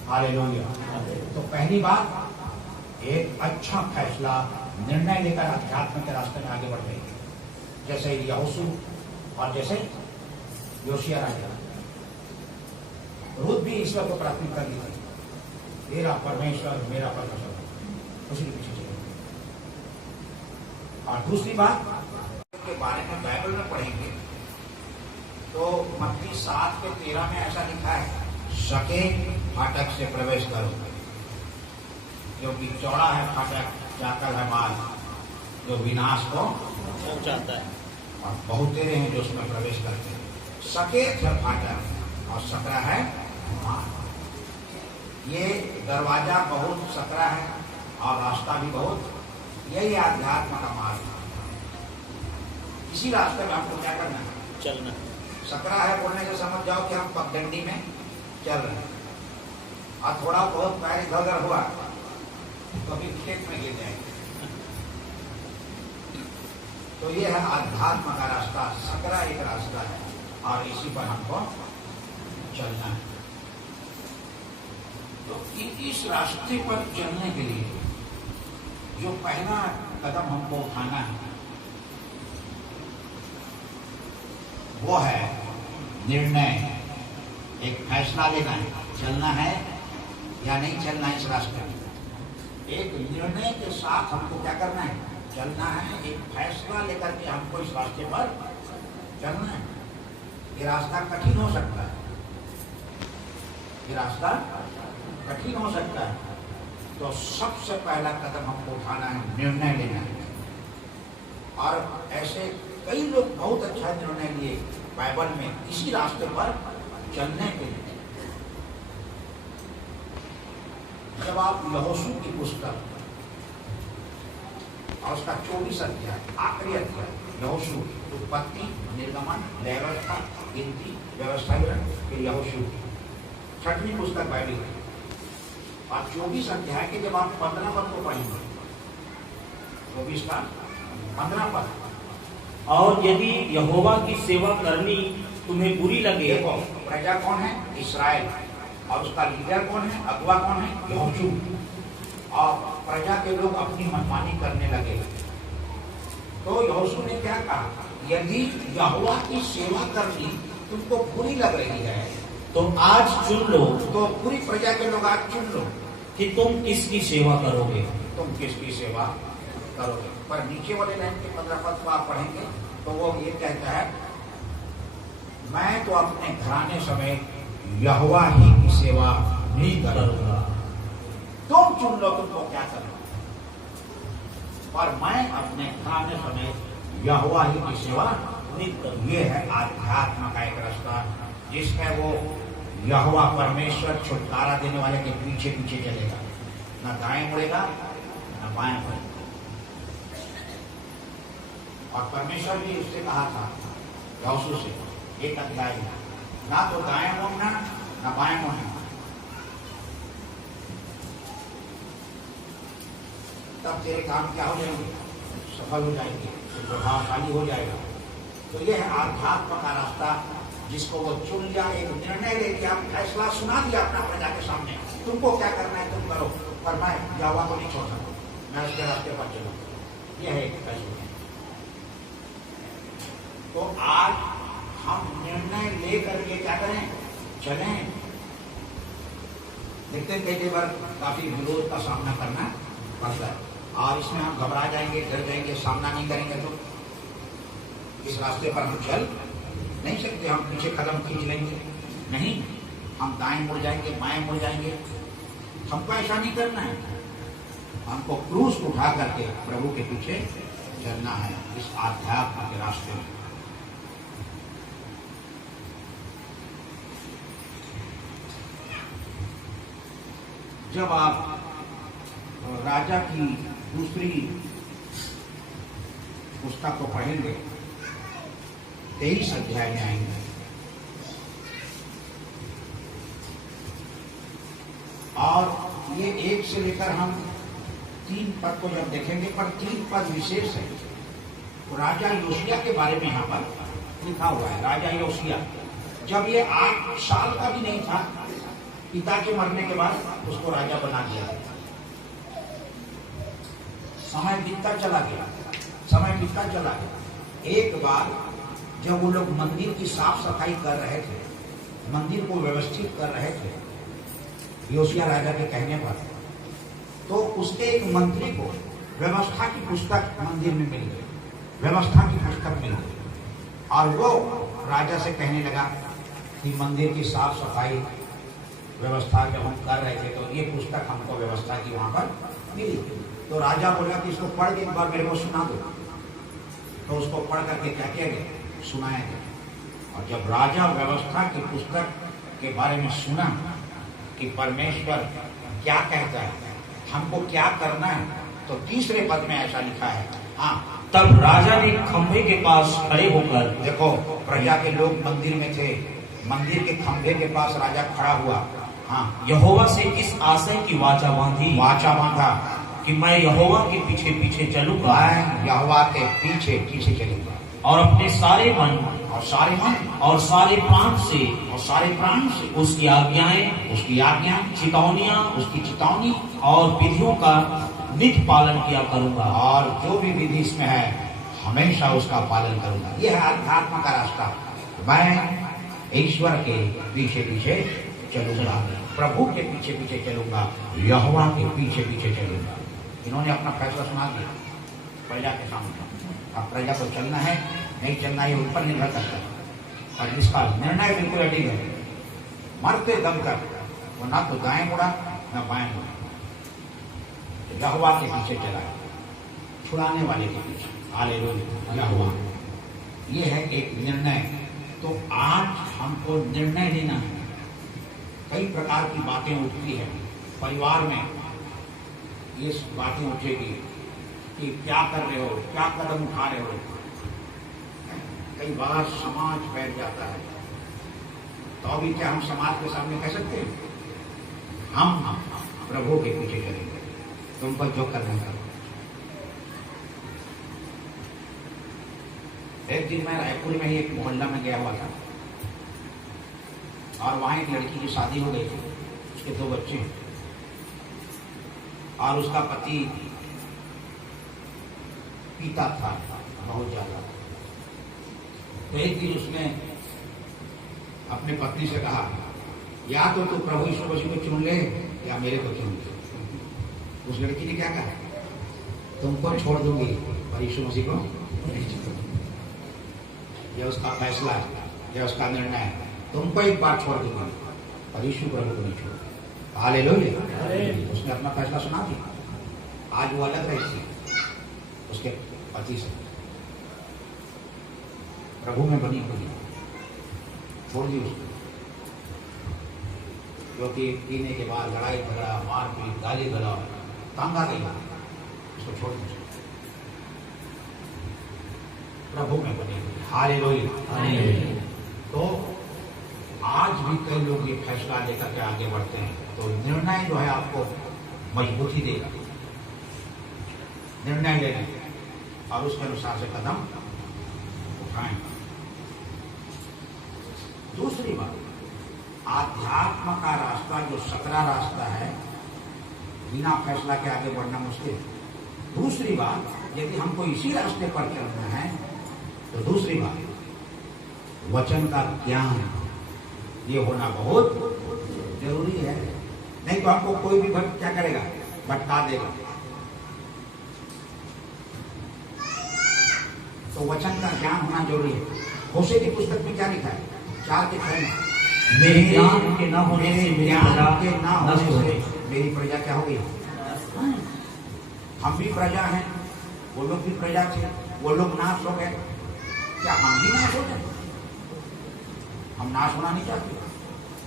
हालेलुया। तो पहली बात, एक अच्छा फैसला निर्णय लेकर अध्यात्म के रास्ते में आगे बढ़ रही है, जैसे यहोशू और जैसे योशिया राजा। रूत भी ईश्वर को प्राथमिकता दी थी, मेरा परमेश्वर मेरा परमेश्वर, उसी के पीछे चले। और दूसरी बात के बारे में बाइबल में पढ़ेंगे तो मत्ती 7:13 में ऐसा लिखा है, सके फाटक से प्रवेश करो, क्योंकि चौड़ा है फाटक, जाकर है मार्ग जो विनाश को पहुंचाता है, और बहुतेरे हैं जो उसमें प्रवेश करते हैं। सकेत है फाटक और सकरा है मार्ग। ये दरवाजा बहुत सकरा है और रास्ता भी बहुत, यही अध्यात्म का मार्ग। इसी रास्ते में हमको क्या करना है? चलना। सकरा है बोलने से समझ जाओ कि हम पगडंडी में चल रहे हैं, और थोड़ा बहुत पैर इधर उधर हुआ तो अभी खेत में गिर जाएंगे। तो ये है अध्यात्म का रास्ता, सकरा एक रास्ता है और इसी पर हमको चलना है। तो इस रास्ते पर चलने के लिए जो पहला कदम हमको उठाना है वो है निर्णय, एक फैसला लेना है, चलना है या नहीं चलना इस रास्ते में। एक निर्णय के साथ हमको क्या करना है? चलना है। एक फैसला लेकर के हमको इस रास्ते पर चलना है। ये रास्ता कठिन हो सकता है, ये रास्ता कठिन हो सकता है, तो सबसे पहला कदम हमको उठाना है, निर्णय लेना है। और ऐसे कई लोग बहुत अच्छा निर्णय लिए बाइबल में इसी रास्ते पर चलने के लिए। जब आप यहोशू की पुस्तक और उसका 24 अध्याय, आखिरी अध्याय, यहोशू, उत्पत्ति, निर्गमन, व्यवस्था, गिनती, व्यवस्था विवरण, फिर यहोशू, 6वीं पुस्तक बाइबल की, और 24 अध्याय के जब आप 15 पद को पढ़ेंगे, 24 का 15 पद, और यदि यहोवा की सेवा करनी तुम्हें बुरी लगे। देखो प्रजा कौन है? इस्राएल, और उसका लीडर कौन है? अगुवा कौन है? यहोशू। और प्रजा के लोग अपनी मनमानी करने लगे, तो यहोशू ने क्या कहा? यदि यहोवा की सेवा करनी तुमको बुरी लग रही है तो आज चुन लो, तो पूरी प्रजा के लोग आज चुन लो कि तुम किसकी सेवा करोगे। तुम किसकी सेवा करोगे। पर नीचे वाले लाइन के 15 पद को आप पढ़ेंगे तो वो ये कहता है, मैं तो अपने घराने समेत यहोवा ही की सेवा नहीं करूंगा। तुम चुन लो तुमको क्या करना, पर मैं अपने घराने समेत यहोवा ही की सेवा नहीं करूंगा। ये है आध्यात्म का एक रास्ता, जिसमें वो यहोवा परमेश्वर छुटकारा देने वाले के पीछे पीछे चलेगा, न दाएं मुड़ेगा न बाएं मुड़ेगा। और परमेश्वर भी उससे कहा था यहोशू से, एक अध्याय, ना तो दाएं मुड़ना न बाएं मुड़ना, तब तेरे काम क्या हो जाएंगे? सफल हो जाएंगे, प्रभावशाली हो जाएगा। तो यह है आध्यात्म का रास्ता, जिसको वो चुन लिया, एक निर्णय ले लिया, फैसला सुना दिया अपना प्रजा के सामने, तुमको क्या करना है तुम करो, पर मैं यहोवा को नहीं छोड़ सकता, मैं उसके रास्ते पर चलूंगा। यह है एक फैसला। तो आज हम निर्णय लेकर के क्या करें? चलें। देखते हैं कई बार काफी विरोध का सामना करना पड़ता है, और इसमें हम घबरा जाएंगे, डर जाएंगे, सामना नहीं करेंगे तो इस रास्ते पर हम चल नहीं सकते। हम पीछे कदम खींच लेंगे नहीं, हम दाएं मुड़ जाएंगे, बाएं मुड़ जाएंगे। हमको ऐसा नहीं करना है। हमको क्रूस उठा करके प्रभु के पीछे चलना है इस आध्यात्म के रास्ते में। जब आप राजा की दूसरी पुस्तक को पढ़ेंगे 23 अध्याय में आएंगे और ये 1 से लेकर हम 3 पद को जब देखेंगे, पर 3 पद विशेष है। तो राजा योशिया के बारे में यहाँ पर लिखा हुआ है। राजा योशिया जब ये 8 साल का भी नहीं था, पिता के मरने के बाद उसको राजा बना दिया। समय बीतता चला गया, समय बीतता चला गया। एक बार जब वो लोग मंदिर की साफ सफाई कर रहे थे, मंदिर को व्यवस्थित कर रहे थे योशिया राजा के कहने पर, तो उसके एक मंत्री को व्यवस्था की पुस्तक मंदिर में मिल गई, व्यवस्था की पुस्तक मिल गई। और वो राजा से कहने लगा कि मंदिर की साफ सफाई व्यवस्था जब हम कर रहे थे तो ये पुस्तक हमको व्यवस्था की वहां पर मिली। तो राजा बोला कि इसको पढ़ के एक बार मेरे को सुना दो। तो उसको पढ़ करके क्या किया गया, सुनाया गया। और जब राजा व्यवस्था की पुस्तक के बारे में सुना कि परमेश्वर क्या कहता है, हमको क्या करना है, तो तीसरे पद में ऐसा लिखा है। हाँ, तब राजा ने खंभे के पास खड़े होकर, देखो प्रजा के लोग मंदिर में थे, मंदिर के खंभे के पास राजा खड़ा हुआ। हाँ, यहोवा से इस आशय की वाचा बांधी, वाचा बांधा कि मैं यहोवा के पीछे पीछे चलूंगा, मैं यहोवा के पीछे पीछे चलूंगा और अपने सारे मन और सारे मन और सारे प्राण से और सारे प्राण से उसकी आज्ञाएं, उसकी आज्ञा, चितौनियां उसकी चितौनी और विधियों का नित्य पालन किया करूंगा। और जो भी विधि इसमें है हमेशा उसका पालन करूंगा। यह है अध्यात्म का रास्ता। मैं ईश्वर के पीछे पीछे चलूंगा, प्रभु के पीछे पीछे चलूंगा, यहोवा के पीछे पीछे चलूंगा। इन्होंने अपना फैसला सुना दिया प्रजा के सामने। अब प्रजा को चलना है नहीं चलना है उन पर निर्भर करता है, और इसका निर्णय बिल्कुल अडिग है। मरते दम तक वो ना तो दाएं मुड़ा ना बाएं मुड़ा, यहोवा के पीछे चला, छुड़ाने वाले के पीछे। हालेलुया, यहोवा। ये है एक निर्णय। तो आज हमको निर्णय लेना है। कई प्रकार की बातें उठती है परिवार में, ये बातें उठेगी कि क्या कर रहे हो, क्या कदम उठा रहे हो। कई बार समाज बैठ जाता है, तो अभी क्या हम समाज के सामने कह सकते हैं? हम प्रभु के पीछे चलेंगे, तुमको जो करना है। एक दिन मैं रायपुर में ही एक मोहल्ला में गया हुआ था, और वहां एक लड़की की शादी हो गई थी, उसके 2 बच्चे हैं, और उसका पति पीता था बहुत ज्यादा। तो एक दिन उसने अपने पत्नी से कहा, या तो तू प्रभु यीशु मसीह को चुन ले या मेरे को चुन ले। उस लड़की ने क्या कहा, तुमको छोड़ दूंगी पर यीशु मसीह को नहीं छोड़ूंगी। यह उसका फैसला है, यह उसका निर्णय है। तुमको एक बार छोड़ दूंगा पर यीशु प्रभु को नहीं छोड़ूंगा। हालेलुया। उसने अपना फैसला सुना दिया। आज वो अलग रही थी उसके पति से, प्रभु में बनी हुई, छोड़ दी उसको, क्योंकि पीने के बाद लड़ाई झगड़ा, मारपीट, गाली गलौज, तंग आ गई, उसको छोड़ दी, प्रभु में बनी हुई। हालेलुया। तो आज भी कई लोग ये फैसला लेकर के आगे बढ़ते हैं। तो निर्णय जो है आपको मजबूती देगा, निर्णय लेने और उसके अनुसार से कदम उठाएं। दूसरी बात, आध्यात्म का रास्ता जो सकरा रास्ता है, बिना फैसला के आगे बढ़ना मुश्किल है। दूसरी बात, यदि हमको इसी रास्ते पर चलना है तो दूसरी बात, वचन का ज्ञान ये होना बहुत जरूरी है। नहीं तो हमको कोई भी भक्त क्या करेगा, भटका देगा। तो वचन का ज्ञान होना जरूरी है। होशे की पुस्तक में क्या लिखा है? 4:6 में, मेरे ज्ञान के न होने से मेरी ज्ञान प्रजा के न नष्ट हो होने गई। से मेरी प्रजा क्या हो गई? हम भी प्रजा हैं, वो लोग भी प्रजा थे, वो लोग नाश हो गए, क्या हम भी नाश हो जाए? हम नाश होना नहीं चाहते।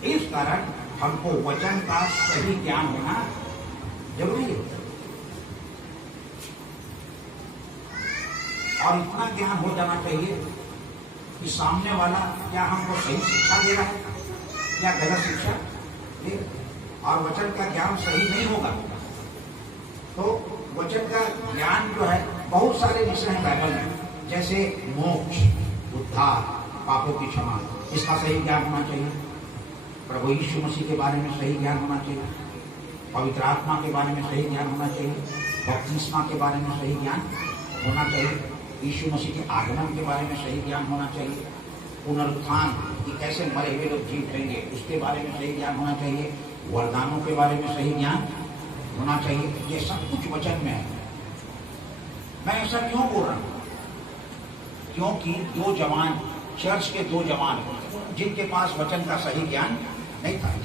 इस कारण हमको वचन का सही ज्ञान होना जरूरी है। और इतना ज्ञान हो जाना चाहिए कि सामने वाला क्या हमको सही शिक्षा दे रहा है या गलत शिक्षा दे रहा है। और वचन का ज्ञान सही नहीं होगा तो वचन का ज्ञान जो है, बहुत सारे विषय हैं बाइबल में, जैसे मोक्ष, उद्धार, पापों की क्षमा, इसका सही ज्ञान होना चाहिए। प्रभु यीशु मसीह के बारे में सही ज्ञान होना चाहिए। पवित्र आत्मा के बारे में सही ज्ञान होना चाहिए। बपतिस्मा के बारे में सही ज्ञान होना चाहिए। यीशु मसीह के आगमन के बारे में सही ज्ञान होना चाहिए। पुनरुत्थान कि कैसे मरे हुए लोग जी उठेंगे, उसके बारे में सही ज्ञान होना चाहिए। वरदानों के बारे में सही ज्ञान होना चाहिए। ये सब कुछ वचन में है। मैं ऐसा क्यों बोल रहा हूं? क्योंकि 2 जवान, चर्च के 2 जवान जिनके पास वचन का सही ज्ञान नहीं था,